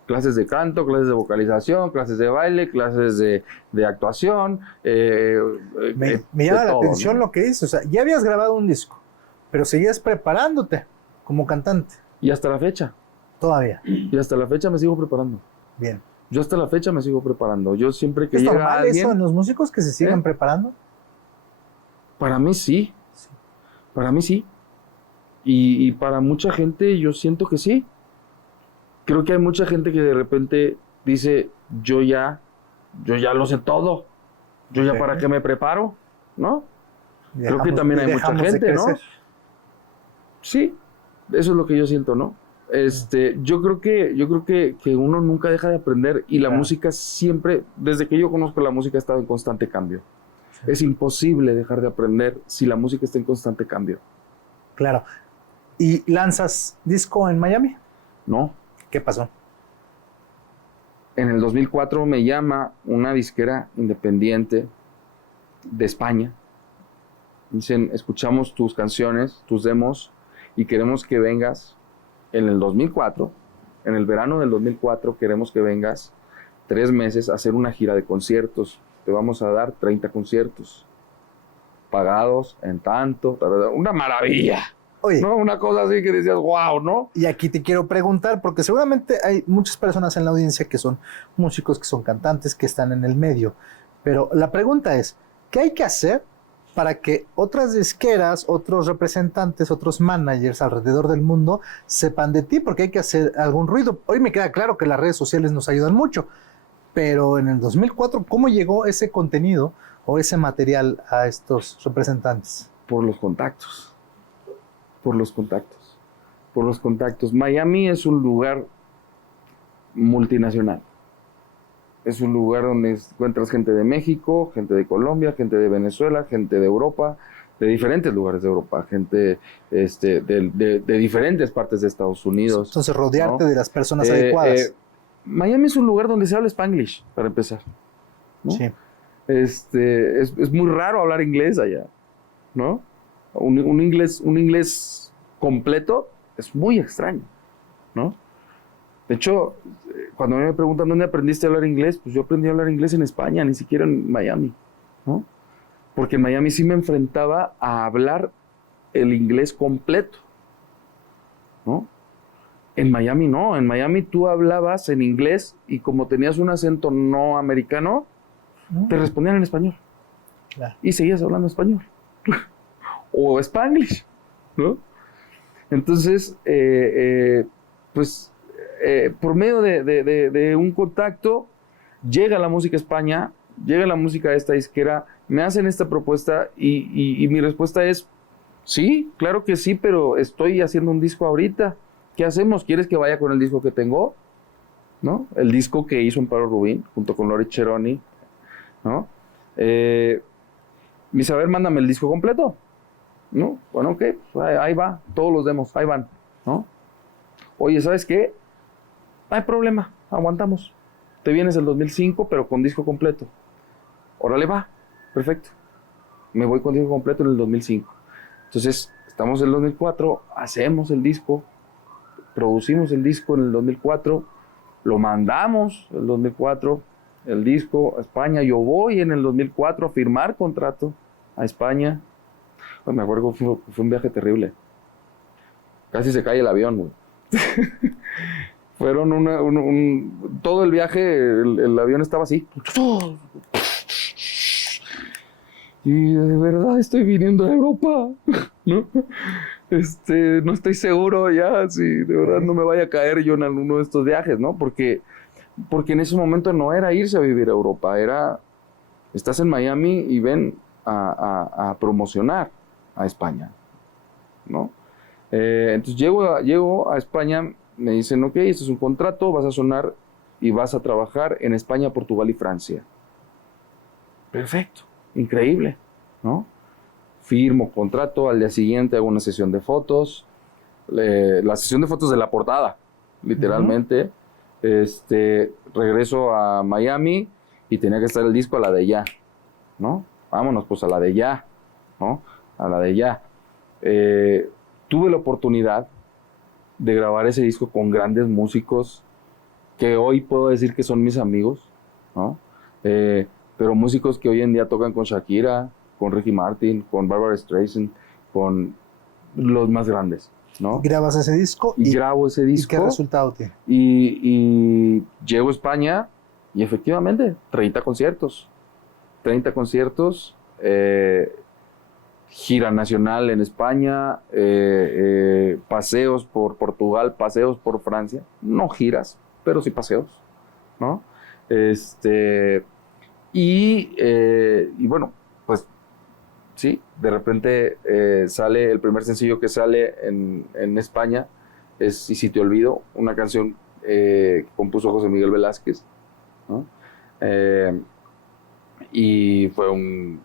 Clases de canto, clases de vocalización, clases de baile, clases de actuación. Me llama la atención, ¿no? Lo que dices, o sea, ya habías grabado un disco, pero seguías preparándote como cantante. Y hasta la fecha. Todavía. Y hasta la fecha me sigo preparando. Bien. Yo hasta la fecha me sigo preparando. Yo siempre que ¿Es llega normal alguien... eso en los músicos que se sigan preparando? Para mí sí. Para mí sí. Y para mucha gente yo siento que sí. Creo que hay mucha gente que de repente dice, yo ya lo sé todo. Yo ya para qué me preparo, ¿no? Creo que también hay mucha gente, ¿no? Sí, eso es lo que yo siento, ¿no? Yo creo que uno nunca deja de aprender y la música siempre, desde que yo conozco la música, ha estado en constante cambio. Sí. Es imposible dejar de aprender si la música está en constante cambio. Claro. ¿Y lanzas disco en Miami? No. ¿Qué pasó? En el 2004 me llama una disquera independiente de España. Dicen, escuchamos tus canciones, tus demos, y queremos que vengas en el 2004, en el verano del 2004, queremos que vengas 3 meses a hacer una gira de conciertos. Te vamos a dar 30 conciertos, pagados en tanto, una maravilla. Oye, ¿no? Una cosa así que decías, wow, ¿no? Y aquí te quiero preguntar, porque seguramente hay muchas personas en la audiencia que son músicos, que son cantantes, que están en el medio. Pero la pregunta es, ¿qué hay que hacer para que otras disqueras, otros representantes, otros managers alrededor del mundo sepan de ti? Porque hay que hacer algún ruido. Hoy me queda claro que las redes sociales nos ayudan mucho, pero en el 2004, ¿cómo llegó ese contenido o ese material a estos representantes? Por los contactos. Por los contactos. Miami es un lugar multinacional. Es un lugar donde encuentras gente de México, gente de Colombia, gente de Venezuela, gente de Europa, de diferentes lugares de Europa, gente de diferentes partes de Estados Unidos. Entonces, rodearte, ¿no?, de las personas adecuadas. Miami es un lugar donde se habla Spanglish, para empezar, ¿no? Sí. Es muy raro hablar inglés allá, ¿no? Un inglés completo es muy extraño, ¿no? De hecho, cuando me preguntan dónde aprendiste a hablar inglés, pues yo aprendí a hablar inglés en España, ni siquiera en Miami, ¿no? Porque en Miami sí me enfrentaba a hablar el inglés completo, ¿no? En Miami no, en Miami tú hablabas en inglés y como tenías un acento no americano, te respondían en español. Claro. Y seguías hablando español. O Spanglish, ¿no? Entonces, por medio de un contacto, llega la música a España, llega la música de esta disquera, me hacen esta propuesta y mi respuesta es, sí, claro que sí, pero estoy haciendo un disco ahorita. ¿Qué hacemos? ¿Quieres que vaya con el disco que tengo? ¿No? El disco que hizo Amparo Rubín, junto con Lori Cheroni, ¿no? Me dice, a ver, mándame el disco completo. ¿No? Bueno, ok, ahí va, todos los demos, ahí van, ¿no? Oye, ¿sabes qué? No hay problema, aguantamos. Te vienes el 2005, pero con disco completo. Órale, va, perfecto. Me voy con disco completo en el 2005. Entonces, estamos en el 2004, hacemos el disco, producimos el disco en el 2004, lo mandamos en el 2004, el disco a España. Yo voy en el 2004 a firmar contrato a España. Me acuerdo que fue un viaje terrible. Casi se cae el avión, güey. Fueron todo el viaje, el avión estaba así. Y de verdad estoy viniendo a Europa, ¿no? No estoy seguro ya si de verdad no me vaya a caer yo en alguno de estos viajes, ¿no? Porque en ese momento no era irse a vivir a Europa, era, estás en Miami y ven a promocionar a España, ¿no? Entonces llego a España, me dicen, ok, este es un contrato, vas a sonar y vas a trabajar en España, Portugal y Francia. Perfecto, increíble, ¿no? Firmo contrato, al día siguiente hago una sesión de fotos, la sesión de fotos de la portada, literalmente. Regreso a Miami y tenía que estar el disco a la de ya, ¿no? Vámonos pues a la de ya, ¿no? A la de ya. Tuve la oportunidad de grabar ese disco con grandes músicos que hoy puedo decir que son mis amigos, ¿no? Pero músicos que hoy en día tocan con Shakira, con Ricky Martin, con Barbra Streisand, con los más grandes, ¿no? Grabas ese disco y grabo ese disco. ¿Y qué resultado tiene? Y llego a España y efectivamente 30 conciertos. 30 conciertos, gira nacional en España, paseos por Portugal, paseos por Francia. No giras, pero sí paseos, ¿no? Y bueno, pues sí, de repente sale el primer sencillo que sale en España, es Y si te olvido, una canción que compuso José Miguel Velázquez, ¿no? Y fue un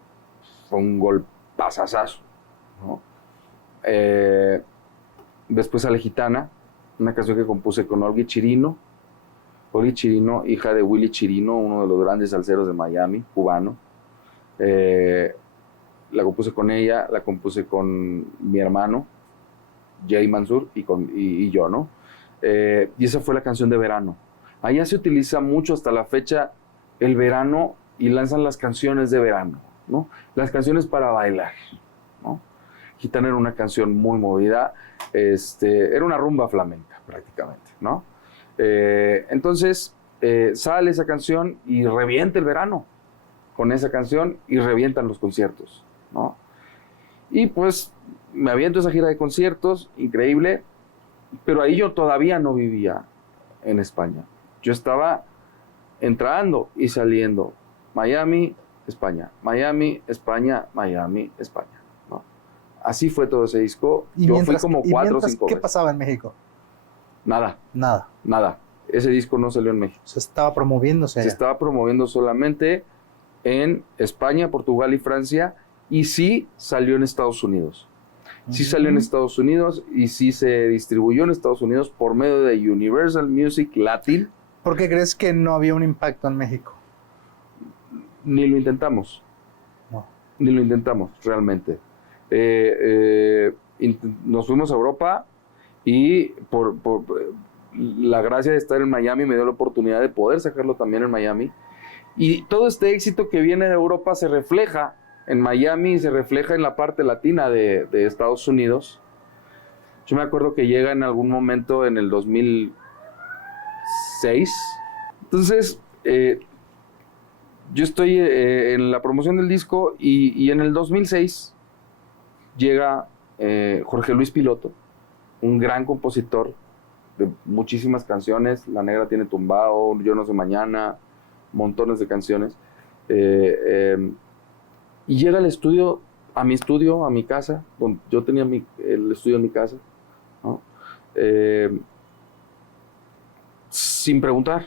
golpazazazo, ¿no? Después sale Gitana, una canción que compuse con Olga Chirino. Olga Chirino, hija de Willy Chirino, uno de los grandes salseros de Miami, cubano. La compuse con ella, la compuse con mi hermano, Jay Mansur, y yo, ¿no? Y esa fue la canción de verano. Allá se utiliza mucho hasta la fecha el verano y lanzan las canciones de verano, ¿no? Las canciones para bailar, ¿no? Gitana era una canción muy movida, era una rumba flamenca prácticamente, ¿no? Entonces sale esa canción y revienta el verano con esa canción y revientan los conciertos, ¿no? Y pues me aviento esa gira de conciertos, increíble, pero ahí yo todavía no vivía en España. Yo estaba entrando y saliendo. Miami, España. Miami, España, Miami, España, ¿no? Así fue todo ese disco. Yo fui como 4 o 5 veces. ¿Qué pasaba en México? Nada. Nada. Nada. Ese disco no salió en México. Se estaba promoviéndose allá. Se estaba promoviendo solamente en España, Portugal y Francia, y sí salió en Estados Unidos. Sí salió en Estados Unidos y sí se distribuyó en Estados Unidos por medio de Universal Music Latin. ¿Por qué crees que no había un impacto en México? Ni lo intentamos. No. Ni lo intentamos, realmente. Nos fuimos a Europa y por la gracia de estar en Miami me dio la oportunidad de poder sacarlo también en Miami. Y todo este éxito que viene de Europa se refleja en Miami y se refleja en la parte latina de Estados Unidos. Yo me acuerdo que llega en algún momento en el 2006. Entonces, yo estoy en la promoción del disco y en el 2006 llega Jorge Luis Piloto, un gran compositor de muchísimas canciones. La Negra tiene tumbado, Yo no sé mañana, montones de canciones. Y llega al estudio, a mi casa, donde yo tenía el estudio en mi casa, ¿no? Sin preguntar.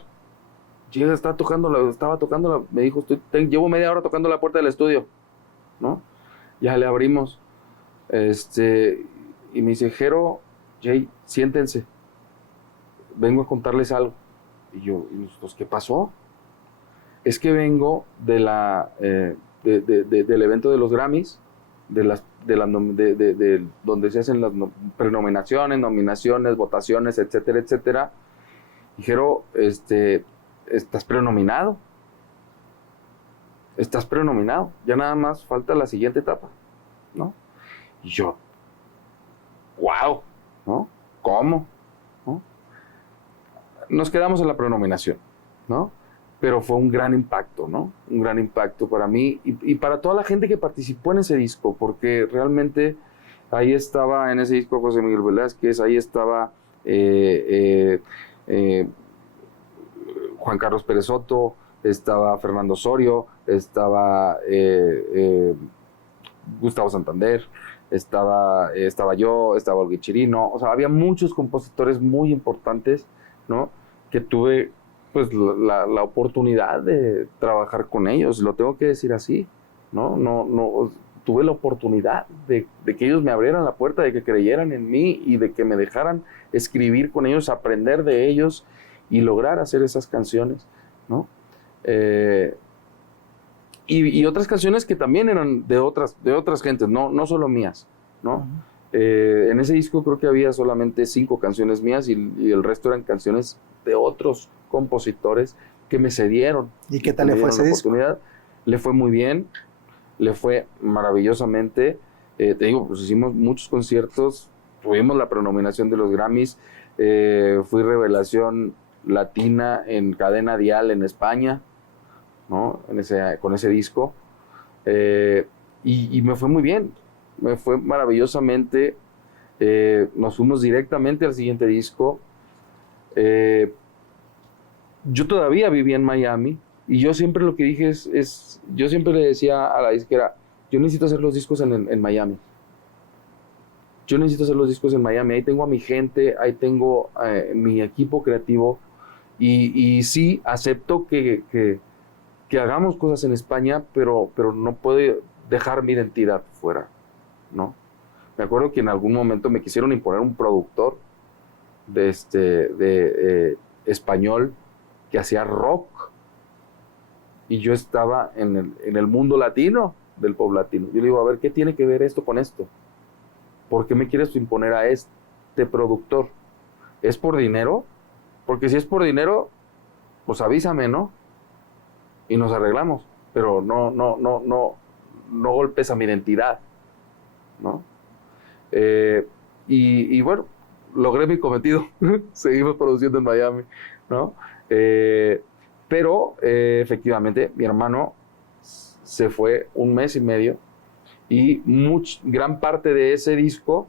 Llega, estaba tocando, me dijo, llevo media hora tocando la puerta del estudio, ¿no? Ya le abrimos, y me dice, Jero, Jay, siéntense, vengo a contarles algo. Y yo, ¿y nosotros qué pasó? Es que vengo del evento de los Grammys, donde se hacen las prenominaciones, nominaciones, votaciones, etcétera, etcétera. Dijeron, estás prenominado. Estás prenominado. Ya nada más falta la siguiente etapa, ¿no? Y yo, wow, ¿no? ¿Cómo? ¿No? Nos quedamos en la prenominación, ¿no? pero fue un gran impacto, ¿no? Un gran impacto para mí y para toda la gente que participó en ese disco, porque realmente ahí estaba en ese disco José Miguel Velázquez, ahí estaba Juan Carlos Pérez Soto, estaba Fernando Osorio, estaba Gustavo Santander, estaba yo, estaba Olga Chirino, o sea, había muchos compositores muy importantes, ¿no? Que tuve pues la oportunidad de trabajar con ellos, lo tengo que decir así, ¿no? No tuve la oportunidad de que ellos me abrieran la puerta, de que creyeran en mí y de que me dejaran escribir con ellos, aprender de ellos y lograr hacer esas canciones, ¿no? Y otras canciones que también eran de otras gentes, no solo mías, ¿no? En ese disco creo que había solamente 5 canciones mías y el resto eran canciones de otros compositores que me cedieron. ¿Y qué tal le fue ese disco? Le fue muy bien, le fue maravillosamente. Te digo, pues hicimos muchos conciertos, tuvimos la prenominación de los Grammys, fui revelación latina en cadena dial en España, ¿no? Con ese disco, y me fue muy bien, me fue maravillosamente. Nos fuimos directamente al siguiente disco. Yo todavía vivía en Miami y yo siempre lo que dije yo siempre le decía a la disquera, yo necesito hacer los discos en Miami. Yo necesito hacer los discos en Miami, ahí tengo a mi gente, ahí tengo mi equipo creativo y sí, acepto que hagamos cosas en España, pero no puedo dejar mi identidad fuera, ¿no? Me acuerdo que en algún momento me quisieron imponer un productor español que hacía rock y yo estaba en el mundo latino, del pop latino. Yo le digo, a ver, ¿qué tiene que ver esto con esto? ¿Por qué me quieres imponer a este productor? ¿Es por dinero? Porque si es por dinero, pues avísame, ¿no? Y nos arreglamos, pero no golpes a mi identidad, ¿no? Y bueno, logré mi cometido, seguimos produciendo en Miami, ¿no? Pero efectivamente mi hermano se fue 1 mes y medio y gran parte de ese disco,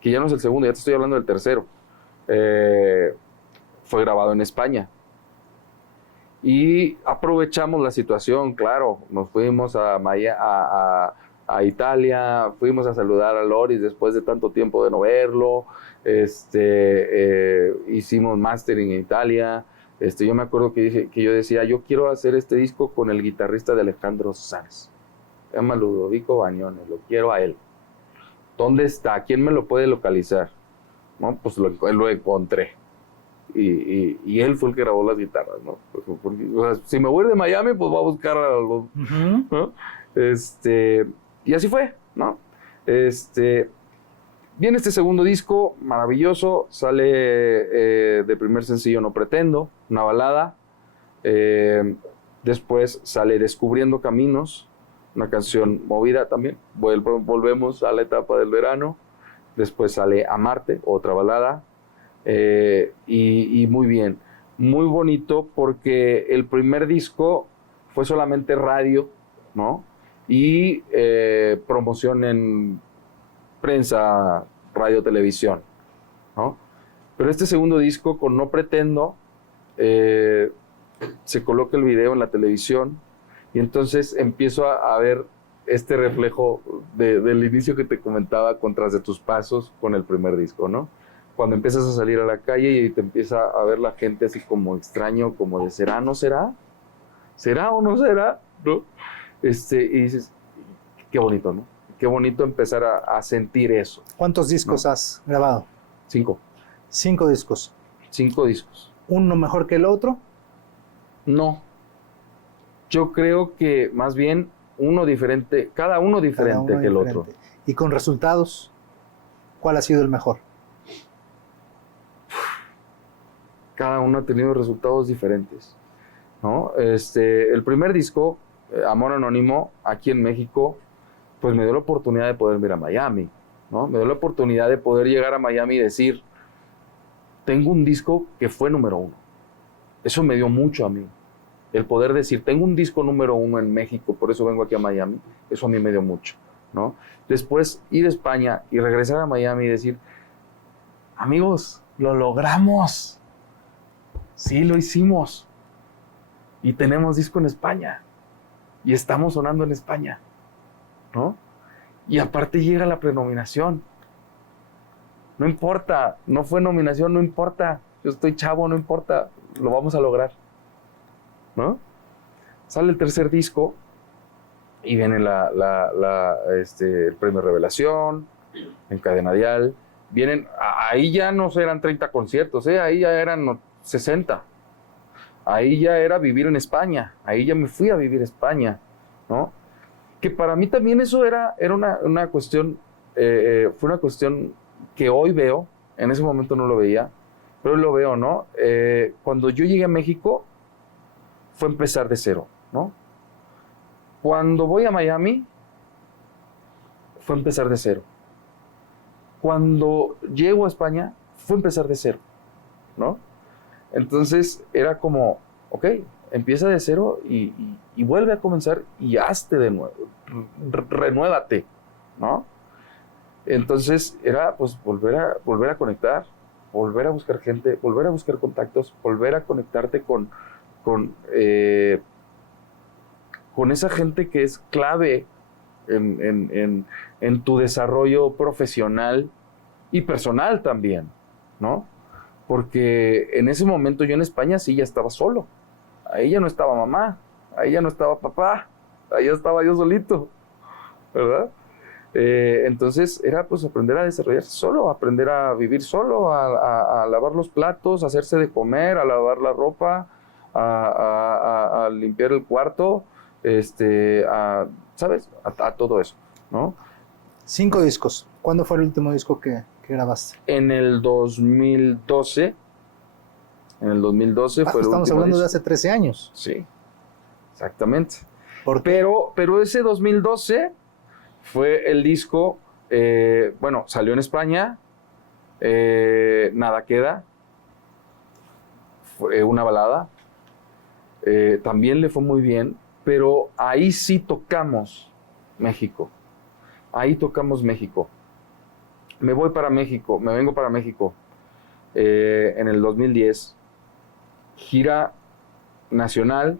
que ya no es el segundo, ya te estoy hablando del tercero, fue grabado en España. Y aprovechamos la situación, claro, nos fuimos a Italia, fuimos a saludar a Loris después de tanto tiempo de no verlo, hicimos mastering en Italia. Yo me acuerdo que yo decía, yo quiero hacer este disco con el guitarrista de Alejandro Sanz, se llama Ludovico Bagnone, lo quiero a él. ¿Dónde está? ¿Quién me lo puede localizar? No, pues lo encontré. Y él fue el que grabó las guitarras, ¿no? Porque, o sea, si me voy de Miami, pues voy a buscar a los... ¿no? Y así fue, ¿no? Viene este segundo disco, maravilloso, sale de primer sencillo No Pretendo, una balada. Después sale Descubriendo Caminos, una canción movida también. Volvemos a la etapa del verano. Después sale Amarte, otra balada. Y muy bien, muy bonito, porque el primer disco fue solamente radio, ¿no? Y promoción en prensa, radio, televisión, ¿no? Pero este segundo disco, con No Pretendo, se coloca el video en la televisión y entonces empiezo a ver este reflejo del inicio que te comentaba con Tras de tus pasos con el primer disco, ¿no? Cuando empiezas a salir a la calle y te empieza a ver la gente así como extraño, como de ¿será, no será? ¿Será o no será? ¿No? Y dices, qué bonito, ¿no? Qué bonito empezar a sentir eso. ¿Cuántos discos has grabado? 5. 5 discos. 5 discos. ¿Uno mejor que el otro? No. Yo creo que más bien uno diferente, cada uno diferente que el otro. ¿Y con resultados? ¿Cuál ha sido el mejor? Cada uno ha tenido resultados diferentes, ¿no? El primer disco, Amor Anónimo, aquí en México, pues me dio la oportunidad de poder ir a Miami, ¿no? Me dio la oportunidad de poder llegar a Miami y decir, tengo un disco que fue número 1, Eso me dio mucho a mí. El poder decir, tengo un disco número 1 en México, por eso vengo aquí a Miami, eso a mí me dio mucho, ¿no? Después ir a España y regresar a Miami y decir, amigos, lo logramos. Sí, lo hicimos. Y tenemos disco en España. Y estamos sonando en España, ¿no? Y aparte llega la prenominación. No importa, no fue nominación, no importa. Yo estoy chavo, no importa, lo vamos a lograr, ¿no? Sale el tercer disco y viene el premio Revelación, en Cadena Dial. Vienen, ahí ya no eran 30 conciertos, ahí ya eran 60. Ahí ya era vivir en España, ahí ya me fui a vivir a España, ¿no? Que para mí también eso era una cuestión, fue una cuestión que hoy veo, en ese momento no lo veía, pero hoy lo veo, ¿no? Cuando yo llegué a México, fue empezar de cero, ¿no? Cuando voy a Miami, fue empezar de cero. Cuando llego a España, fue empezar de cero, ¿no? Entonces era como, ok, empieza de cero y vuelve a comenzar y hazte de nuevo, renuévate, ¿no? Entonces era pues volver a conectar, volver a buscar gente, volver a buscar contactos, volver a conectarte con esa gente que es clave en tu desarrollo profesional y personal también, ¿no? Porque en ese momento yo en España sí ya estaba solo. Ahí ya no estaba mamá, ahí ya no estaba papá, ahí ya estaba yo solito, ¿verdad? Entonces era pues aprender a desarrollarse solo, aprender a vivir solo, a lavar los platos, a hacerse de comer, a lavar la ropa, a limpiar el cuarto, ¿sabes? A todo eso, ¿no? 5 discos. ¿Cuándo fue el último disco que grabaste? En el 2012 fue el último Estamos hablando disco. de hace 13 años. Sí, exactamente. ¿Por qué? Pero ese 2012 fue el disco, salió en España, Nada Queda, fue una balada, también le fue muy bien, pero ahí sí tocamos México, Me voy para México, me vengo para México en el 2010, gira nacional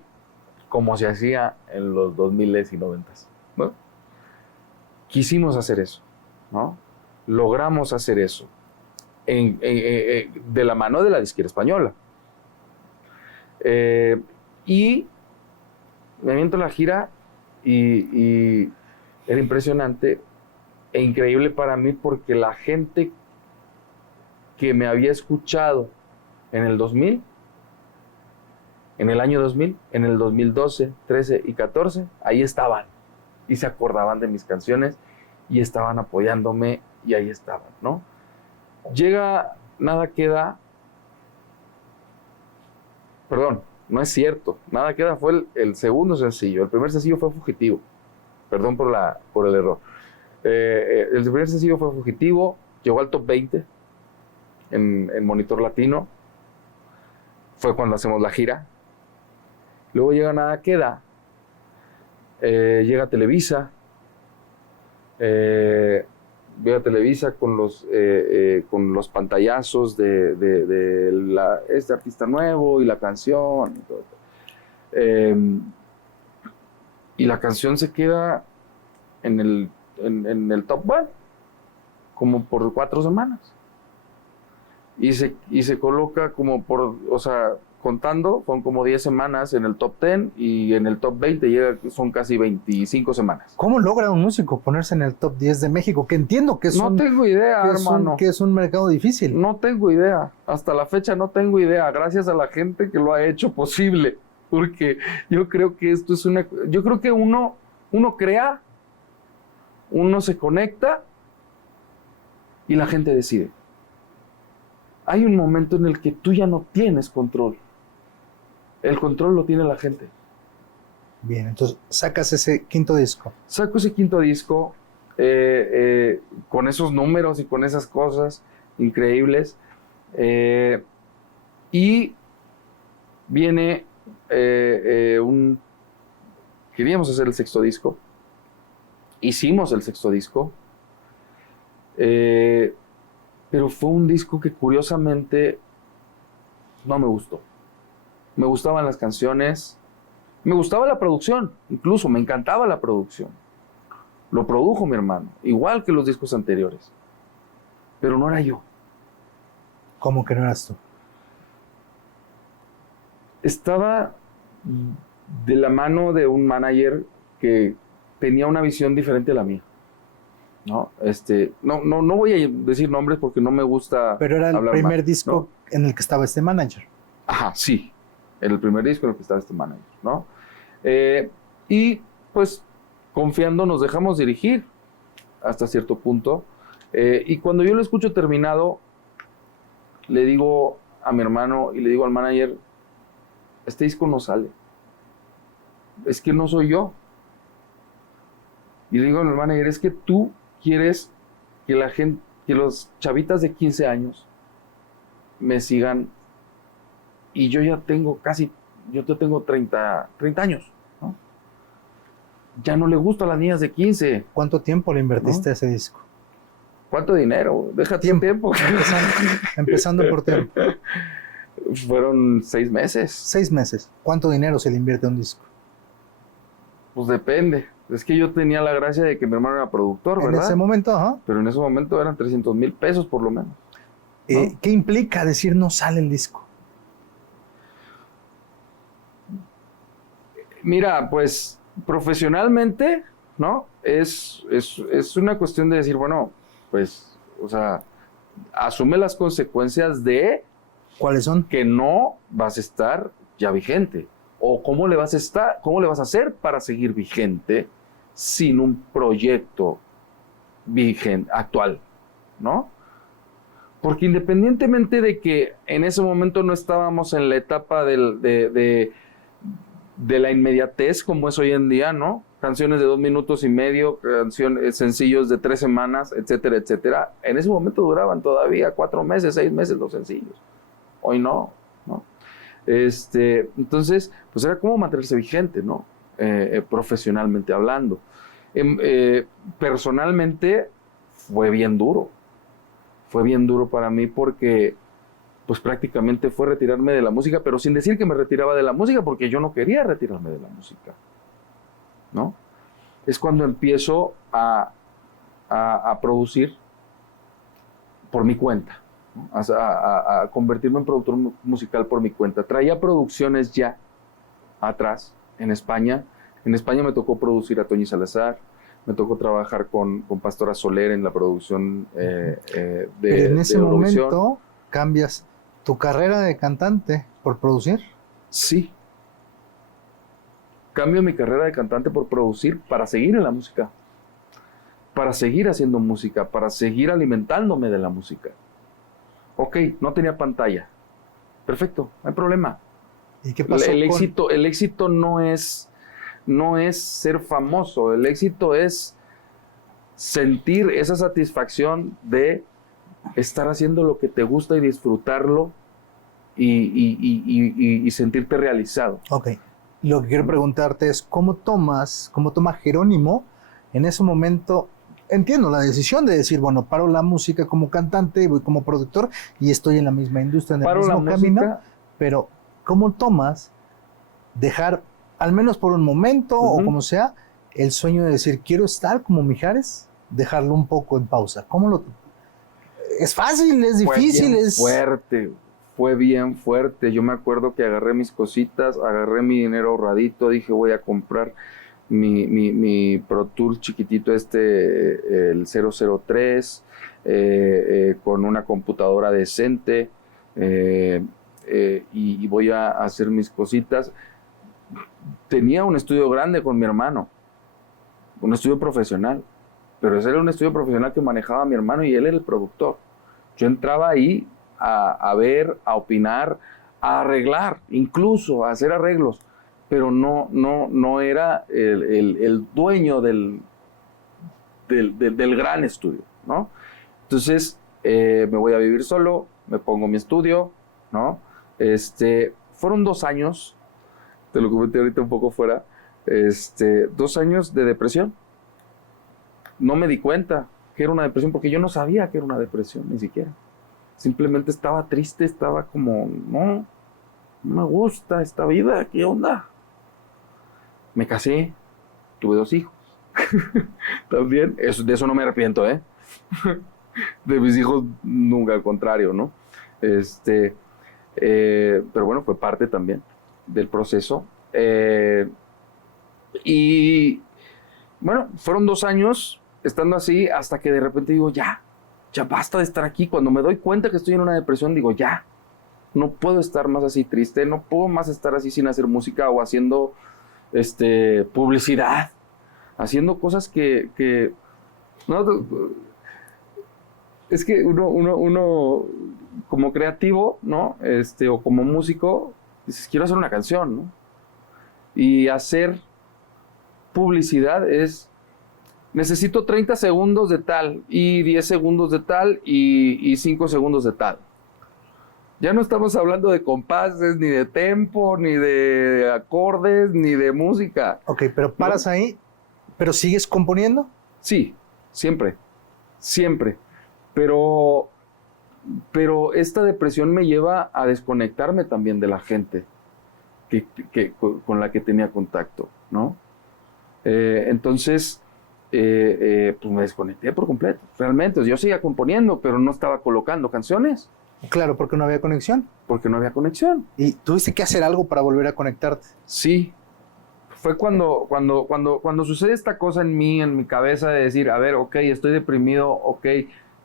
como se hacía en los 2000s y 90s, ¿no? Quisimos hacer eso, ¿no? Logramos hacer eso de la mano de la disquera española. Y me aviento la gira y era impresionante e increíble para mí porque la gente que me había escuchado en el 2000, en el año 2000, en el 2012, 13 y 14, ahí estaban y se acordaban de mis canciones y estaban apoyándome y ahí estaban, ¿no? Llega Nada Queda, perdón, no es cierto, Nada Queda fue el segundo sencillo, el primer sencillo fue Fugitivo, perdón por el error. El primer sencillo fue Fugitivo, llegó al top 20 en Monitor Latino, fue cuando hacemos la gira. Luego llega Nada Queda, llega Televisa, con los pantallazos de este artista nuevo y la canción y todo. Y la canción se queda en el top 1 como por 4 semanas y se coloca como contando, son como 10 semanas en el top 10 y en el top 20 son casi 25 semanas. ¿Cómo logra un músico ponerse en el top 10 de México? Que entiendo que no tengo idea, hermano. Que es un mercado difícil. No tengo idea. Hasta la fecha no tengo idea. Gracias a la gente que lo ha hecho posible. Porque yo creo que esto es yo creo que uno crea, uno se conecta y la gente decide. Hay un momento en el que tú ya no tienes control. El control lo tiene la gente. Bien, entonces sacas ese quinto disco. Saco ese quinto disco con esos números y con esas cosas increíbles. Y viene queríamos hacer el sexto disco, hicimos el sexto disco, pero fue un disco que curiosamente no me gustó. Me gustaban las canciones, me gustaba la producción, incluso me encantaba la producción. Lo produjo mi hermano, igual que los discos anteriores, pero no era yo. ¿Cómo que no eras tú? Estaba de la mano de un manager que tenía una visión diferente a la mía. No voy a decir nombres porque no me gusta. Pero era el primer mal, disco, ¿no? en el que estaba este manager. Ajá, sí. Era el primer disco en el que estaba este manager, ¿no? Y pues confiando nos dejamos dirigir hasta cierto punto. Y cuando yo lo escucho terminado, le digo a mi hermano y le digo al manager, este disco no sale. Es que no soy yo. Y le digo al manager, es que tú quieres que la gente, que los chavitas de 15 años me sigan, y yo ya tengo yo tengo 30 años, ¿no? Ya no le gusta a las niñas de 15. ¿Cuánto tiempo le invertiste a ese disco? ¿Cuánto dinero? Déjate tiempo. Empezando por tiempo. Fueron 6 meses. 6 meses. ¿Cuánto dinero se le invierte a un disco? Pues depende. Es que yo tenía la gracia de que mi hermano era productor, ¿verdad? En ese momento, ajá. Pero en ese momento eran 300,000 pesos por lo menos. ¿No? ¿Qué implica decir no sale el disco? Mira, pues profesionalmente, ¿no? Es una cuestión de decir, bueno, pues, o sea, asume las consecuencias de... ¿Cuáles son? Que no vas a estar ya vigente. O cómo le vas a hacer para seguir vigente sin un proyecto vigente, actual, ¿no? Porque independientemente de que en ese momento no estábamos en la etapa de la inmediatez como es hoy en día, ¿no? Canciones de 2 minutos y medio, sencillos de 3 semanas, etcétera, etcétera. En ese momento duraban todavía 4 meses, 6 meses los sencillos. Hoy no, ¿no? Entonces, pues era como mantenerse vigente, ¿no? Profesionalmente hablando. Personalmente fue bien duro. Fue bien duro para mí porque pues prácticamente fue retirarme de la música, pero sin decir que me retiraba de la música, porque yo no quería retirarme de la música, ¿no? Es cuando empiezo a producir por mi cuenta, ¿no? A convertirme en productor musical por mi cuenta. Traía producciones ya atrás en España. En España me tocó producir a Toñi Salazar, me tocó trabajar con Pastora Soler en la producción de Pero en ese Eurovisión. momento cambias tu carrera de cantante por producir. Sí. Cambio mi carrera de cantante por producir para seguir en la música, para seguir haciendo música, para seguir alimentándome de la música. Ok, no tenía pantalla. Perfecto, no hay problema. ¿Y qué pasó? El éxito no es ser famoso, el éxito es sentir esa satisfacción de estar haciendo lo que te gusta y disfrutarlo y sentirte realizado. Ok. Lo que quiero preguntarte es, ¿cómo toma Jerónimo en ese momento? Entiendo la decisión de decir, bueno, paro la música como cantante, voy como productor y estoy en la misma industria, en el mismo camino, pero ¿cómo tomas dejar, al menos por un momento o como sea, el sueño de decir, quiero estar como Mijares, dejarlo un poco en pausa? ¿Cómo lo...? ¿Es fácil? ¿Es difícil? Fue bien fuerte. Yo me acuerdo que agarré mis cositas, agarré mi dinero ahorradito, dije voy a comprar mi Pro Tool chiquitito el 003, con una computadora decente, y voy a hacer mis cositas. Tenía un estudio grande con mi hermano, un estudio profesional, pero ese era un estudio profesional que manejaba mi hermano y él era el productor. Yo entraba ahí a ver, a opinar, a arreglar, incluso a hacer arreglos, pero no era el dueño del gran estudio, ¿no? Entonces me voy a vivir solo, me pongo mi estudio, ¿no? fueron 2 años, te lo comenté ahorita un poco fuera, 2 años de depresión. No me di cuenta que era una depresión, porque yo no sabía que era una depresión, ni siquiera. Simplemente estaba triste, estaba como, no me gusta esta vida, ¿qué onda? Me casé, tuve 2 hijos. También, de eso no me arrepiento, ¿eh? De mis hijos nunca, al contrario, ¿no? Pero bueno, fue parte también del proceso. Y bueno, fueron 2 años estando así hasta que de repente digo, ya basta de estar aquí. Cuando me doy cuenta que estoy en una depresión, digo, ya, no puedo estar más así triste, no puedo más estar así sin hacer música o haciendo publicidad, haciendo cosas que no, es que uno como creativo, ¿no? O como músico, dices, quiero hacer una canción, ¿no? Y hacer publicidad necesito 30 segundos de tal, y 10 segundos de tal, y 5 segundos de tal. Ya no estamos hablando de compases, ni de tempo, ni de acordes, ni de música. Ok, pero paras ahí, ¿pero sigues componiendo? Sí, siempre. Pero esta depresión me lleva a desconectarme también de la gente con la que tenía contacto, ¿no? Entonces, pues me desconecté por completo, realmente. Yo seguía componiendo, pero no estaba colocando canciones. Claro, porque no había conexión. Porque no había conexión. ¿Y tuviste que hacer algo para volver a conectarte? Sí. Fue cuando sucede esta cosa en mi cabeza de decir, a ver, ok, estoy deprimido, ok,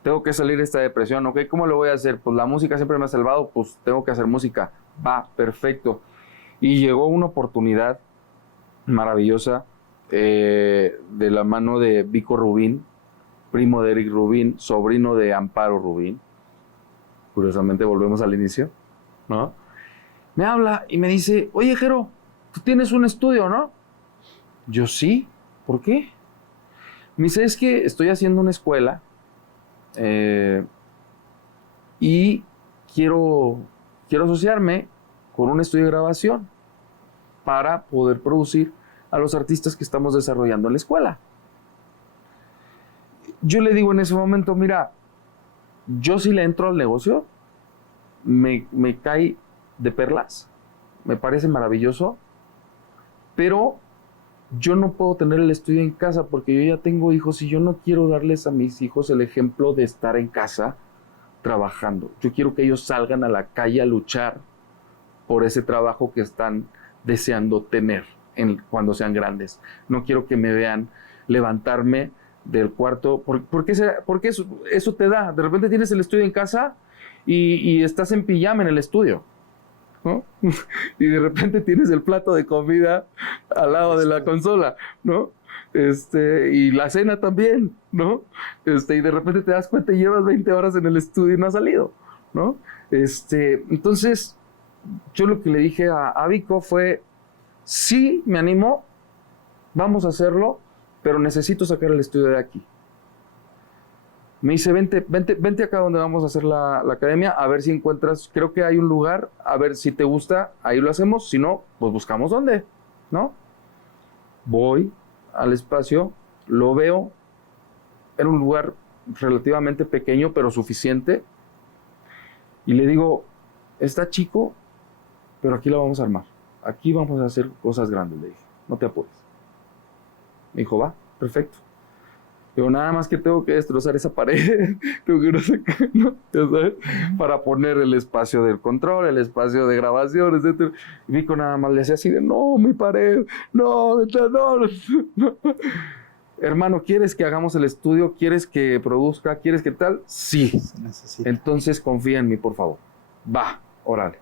tengo que salir de esta depresión, ok, ¿cómo lo voy a hacer? Pues la música siempre me ha salvado, pues tengo que hacer música. Va, perfecto. Y llegó una oportunidad maravillosa de la mano de Vico Rubín, primo de Eric Rubín, sobrino de Amparo Rubín. Curiosamente volvemos al inicio, ¿no? Me habla y me dice, oye, Jero, tú tienes un estudio, ¿no? Yo sí, ¿por qué? Me dice, es que estoy haciendo una escuela y quiero asociarme con un estudio de grabación para poder producir a los artistas que estamos desarrollando en la escuela. Yo le digo en ese momento, mira, yo sí le entro al negocio, me cae de perlas, me parece maravilloso, pero yo no puedo tener el estudio en casa porque yo ya tengo hijos y yo no quiero darles a mis hijos el ejemplo de estar en casa trabajando. Yo quiero que ellos salgan a la calle a luchar por ese trabajo que están deseando tener cuando sean grandes. No quiero que me vean levantarme del cuarto, porque eso te da. De repente tienes el estudio en casa y estás en pijama en el estudio, ¿no? Y de repente tienes el plato de comida al lado de la consola, ¿no? Y la cena también, ¿no? Y de repente te das cuenta y llevas 20 horas en el estudio y no has salido, ¿no? Entonces, yo lo que le dije a Vico fue, sí, me animo, vamos a hacerlo, pero necesito sacar el estudio de aquí. Me dice, vente acá donde vamos a hacer la academia, a ver si encuentras, creo que hay un lugar, a ver si te gusta, ahí lo hacemos, si no, pues buscamos dónde, ¿no? Voy al espacio, lo veo, era un lugar relativamente pequeño, pero suficiente, y le digo, está chico, pero aquí lo vamos a armar, aquí vamos a hacer cosas grandes, le dije, no te apures. Me dijo, va, perfecto. Digo, nada más que tengo que destrozar esa pared, tengo que no sé qué, ¿no? Ya sabes, para poner el espacio del control, el espacio de grabación, etc. Y Vico nada más le hacía así de, no, mi pared, no. Hermano, ¿quieres que hagamos el estudio? ¿Quieres que produzca? ¿Quieres que tal? Sí. Entonces confía en mí, por favor. Va, órale.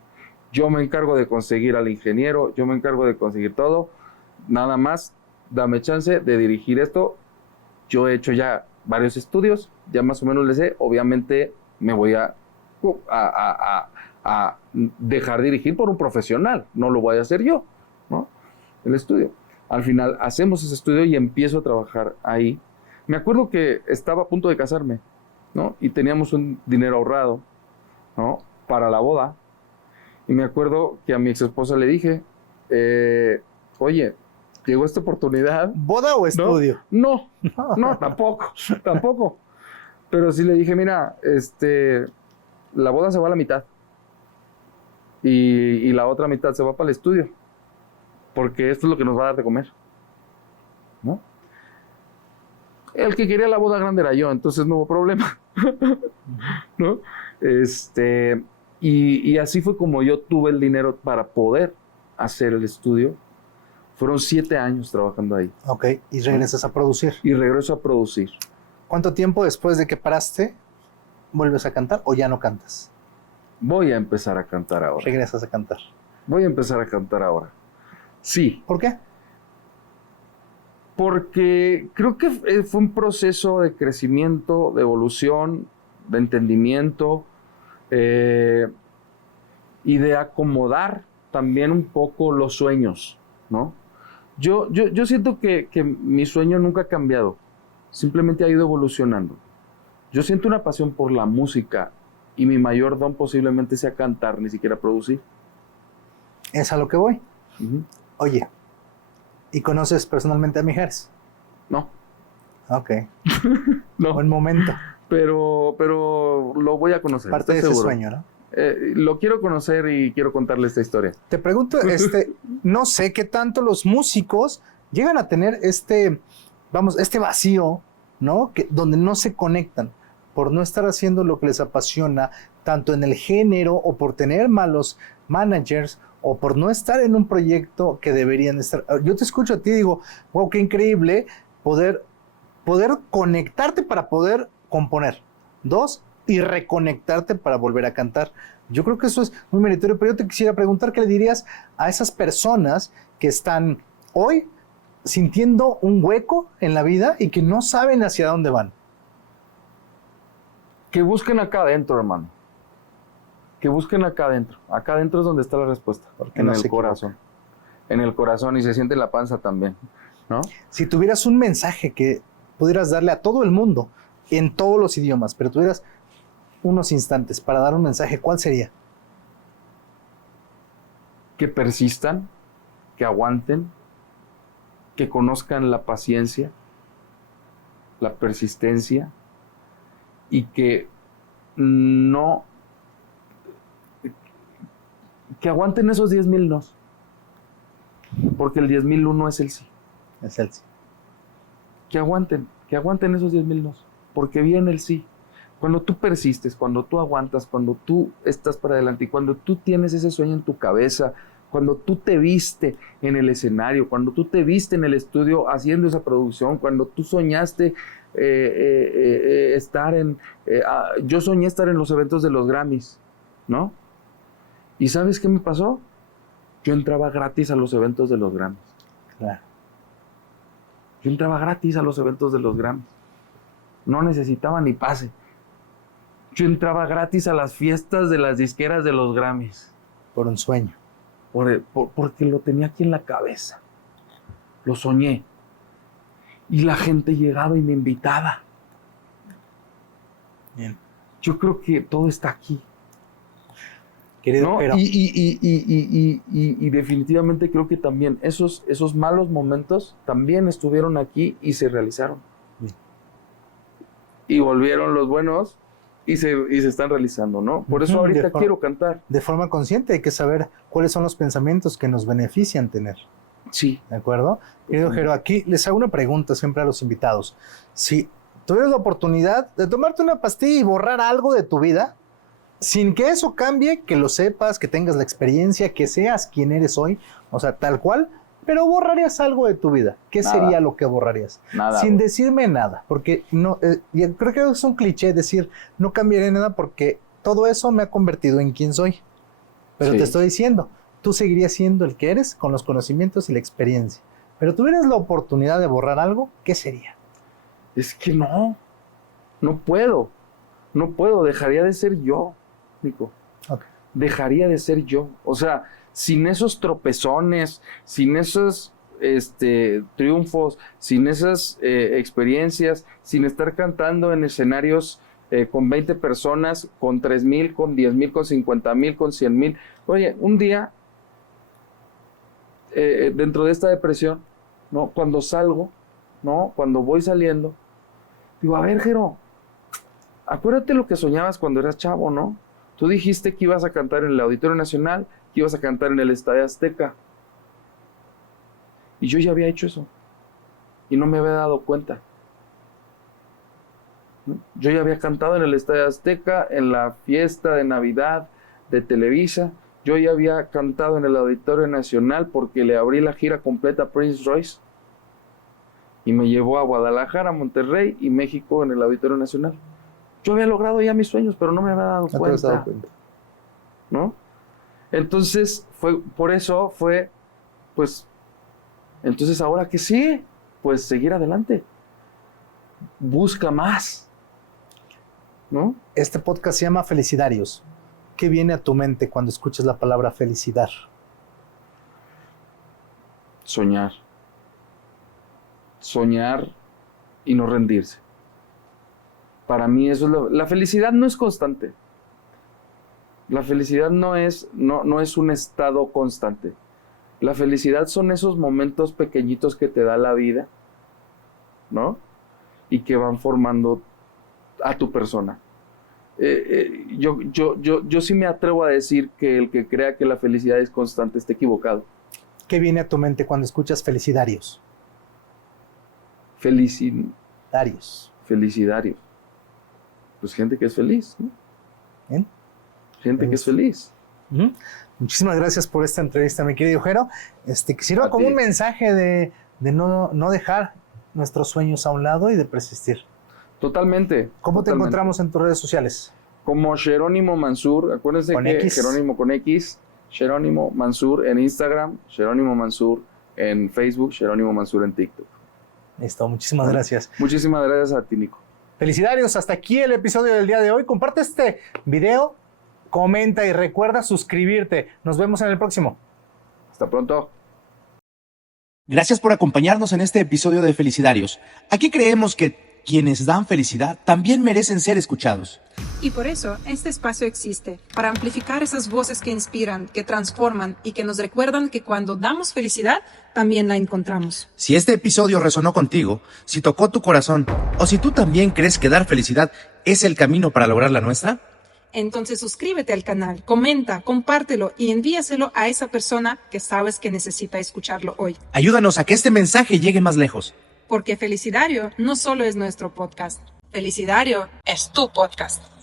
Yo me encargo de conseguir al ingeniero, yo me encargo de conseguir todo. Nada más, dame chance de dirigir esto. Yo he hecho ya varios estudios, ya más o menos les sé. Obviamente me voy a dejar dirigir por un profesional, no lo voy a hacer yo, ¿no? El estudio. Al final hacemos ese estudio y empiezo a trabajar ahí. Me acuerdo que estaba a punto de casarme, ¿no? Y teníamos un dinero ahorrado, ¿no? Para la boda. Y me acuerdo que a mi ex esposa le dije, oye, llegó esta oportunidad. ¿Boda o estudio? No, tampoco. Pero sí le dije, mira, la boda se va a la mitad. Y la otra mitad se va para el estudio. Porque esto es lo que nos va a dar de comer. ¿No? El que quería la boda grande era yo, entonces no hubo problema. ¿No? Y así fue como yo tuve el dinero para poder hacer el estudio. Fueron 7 años trabajando ahí. Ok, y regresas a producir. Y regreso a producir. ¿Cuánto tiempo después de que paraste vuelves a cantar o ya no cantas? Voy a empezar a cantar ahora. Regresas a cantar. Voy a empezar a cantar ahora. Sí. ¿Por qué? Porque creo que fue un proceso de crecimiento, de evolución, de entendimiento y de acomodar también un poco los sueños, ¿no? Yo siento que mi sueño nunca ha cambiado, simplemente ha ido evolucionando. Yo siento una pasión por la música y mi mayor don posiblemente sea cantar, ni siquiera producir. Es a lo que voy. Uh-huh. Oye, ¿y conoces personalmente a Mijares? No. Ok. No. Buen momento. Pero lo voy a conocer. Parte de ese seguro. sueño, ¿no? Lo quiero conocer y quiero contarle esta historia. Te pregunto, no sé qué tanto los músicos llegan a tener este vacío, ¿no? Donde no se conectan por no estar haciendo lo que les apasiona, tanto en el género o por tener malos managers o por no estar en un proyecto que deberían estar. Yo te escucho a ti y digo, wow, qué increíble poder conectarte para poder componer. 2, y reconectarte para volver a cantar. Yo creo que eso es muy meritorio, pero yo te quisiera preguntar qué le dirías a esas personas que están hoy sintiendo un hueco en la vida y que no saben hacia dónde van. Que busquen acá adentro, hermano. Que busquen acá adentro. Acá adentro es donde está la respuesta. En el corazón. En el corazón y se siente en la panza también, ¿no? Si tuvieras un mensaje que pudieras darle a todo el mundo, en todos los idiomas, pero tuvieras unos instantes para dar un mensaje, ¿cuál sería? Que persistan, que aguanten, que conozcan la paciencia, la persistencia y que no... que aguanten esos 10,000 nos. Porque el 10,001 es el sí. Es el sí. Que aguanten esos 10,000 nos. Porque viene el sí. Cuando tú persistes, cuando tú aguantas, cuando tú estás para adelante y cuando tú tienes ese sueño en tu cabeza, cuando tú te viste en el escenario, cuando tú te viste en el estudio haciendo esa producción, cuando tú soñaste estar en... yo soñé estar en los eventos de los Grammys, ¿no? ¿Y sabes qué me pasó? Yo entraba gratis a los eventos de los Grammys. Claro. Yo entraba gratis a los eventos de los Grammys. No necesitaba ni pase. Yo entraba gratis a las fiestas de las disqueras de los Grammys. Por un sueño. Porque lo tenía aquí en la cabeza. Lo soñé. Y la gente llegaba y me invitaba. Bien. Yo creo que todo está aquí. Querido, ¿no? pero... Y definitivamente creo que también esos malos momentos también estuvieron aquí y se realizaron. Bien. Y volvieron los buenos y se están realizando, ¿no? Por eso ahorita quiero cantar. De forma consciente hay que saber cuáles son los pensamientos que nos benefician tener. Sí. ¿De acuerdo? Querido Jero, aquí les hago una pregunta siempre a los invitados. Si tuvieras la oportunidad de tomarte una pastilla y borrar algo de tu vida, sin que eso cambie, que lo sepas, que tengas la experiencia, que seas quien eres hoy, o sea, tal cual, pero borrarías algo de tu vida. ¿Qué sería lo que borrarías? Nada. Sin decirme nada, porque no, creo que es un cliché decir, no cambiaré nada porque todo eso me ha convertido en quien soy. Pero Sí. te estoy diciendo, tú seguirías siendo el que eres con los conocimientos y la experiencia. Pero tuvieras la oportunidad de borrar algo, ¿qué sería? Es que no puedo, dejaría de ser yo, Nico. Okay. Dejaría de ser yo. O sea, sin esos tropezones, sin esos triunfos, sin esas experiencias, sin estar cantando en escenarios con 20 personas, con 3,000, con 10,000, con 50,000, con 100,000. Oye, un día, dentro de esta depresión, ¿no? Cuando salgo, ¿no? Cuando voy saliendo, digo, a ver, Jero, acuérdate lo que soñabas cuando eras chavo, ¿no? Tú dijiste que ibas a cantar en el Auditorio Nacional, que ibas a cantar en el Estadio Azteca. Y yo ya había hecho eso. Y no me había dado cuenta. ¿No? Yo ya había cantado en el Estadio Azteca, en la fiesta de Navidad de Televisa. Yo ya había cantado en el Auditorio Nacional porque le abrí la gira completa a Prince Royce. Y me llevó a Guadalajara, Monterrey y México en el Auditorio Nacional. Yo había logrado ya mis sueños, pero no me había dado cuenta. ¿No? Entonces, por eso fue, pues, entonces ahora que sí, pues seguir adelante. Busca más. ¿No? Este podcast se llama Felicidarios. ¿Qué viene a tu mente cuando escuchas la palabra felicidad? Soñar. Soñar y no rendirse. Para mí eso es la felicidad no es constante. La felicidad no es un estado constante. La felicidad son esos momentos pequeñitos que te da la vida, ¿no? Y que van formando a tu persona. Yo sí me atrevo a decir que el que crea que la felicidad es constante está equivocado. ¿Qué viene a tu mente cuando escuchas felicidarios? Felicidarios. Pues gente que es feliz, ¿no? ¿Bien? Gente que es feliz. Uh-huh. Muchísimas gracias por esta entrevista, mi querido Jero. Que sirva como un mensaje de no dejar nuestros sueños a un lado y de persistir. Totalmente. ¿Cómo te encontramos en tus redes sociales? Como Jerónimo Mansur. Acuérdense con que X. Jerónimo con X. Jerónimo Mansur en Instagram. Jerónimo Mansur en Facebook. Jerónimo Mansur en TikTok. Listo, muchísimas gracias. Muchísimas gracias a ti, Nico. Felicidarios, hasta aquí el episodio del día de hoy. Comparte este video, comenta y recuerda suscribirte. Nos vemos en el próximo. Hasta pronto. Gracias por acompañarnos en este episodio de Felicidarios. Aquí creemos que quienes dan felicidad también merecen ser escuchados. Y por eso este espacio existe, para amplificar esas voces que inspiran, que transforman y que nos recuerdan que cuando damos felicidad, también la encontramos. Si este episodio resonó contigo, si tocó tu corazón, o si tú también crees que dar felicidad es el camino para lograr la nuestra, entonces suscríbete al canal, comenta, compártelo y envíaselo a esa persona que sabes que necesita escucharlo hoy. ayúdanos a que este mensaje llegue más lejos. Porque Felicidario no solo es nuestro podcast. Felicidario es tu podcast.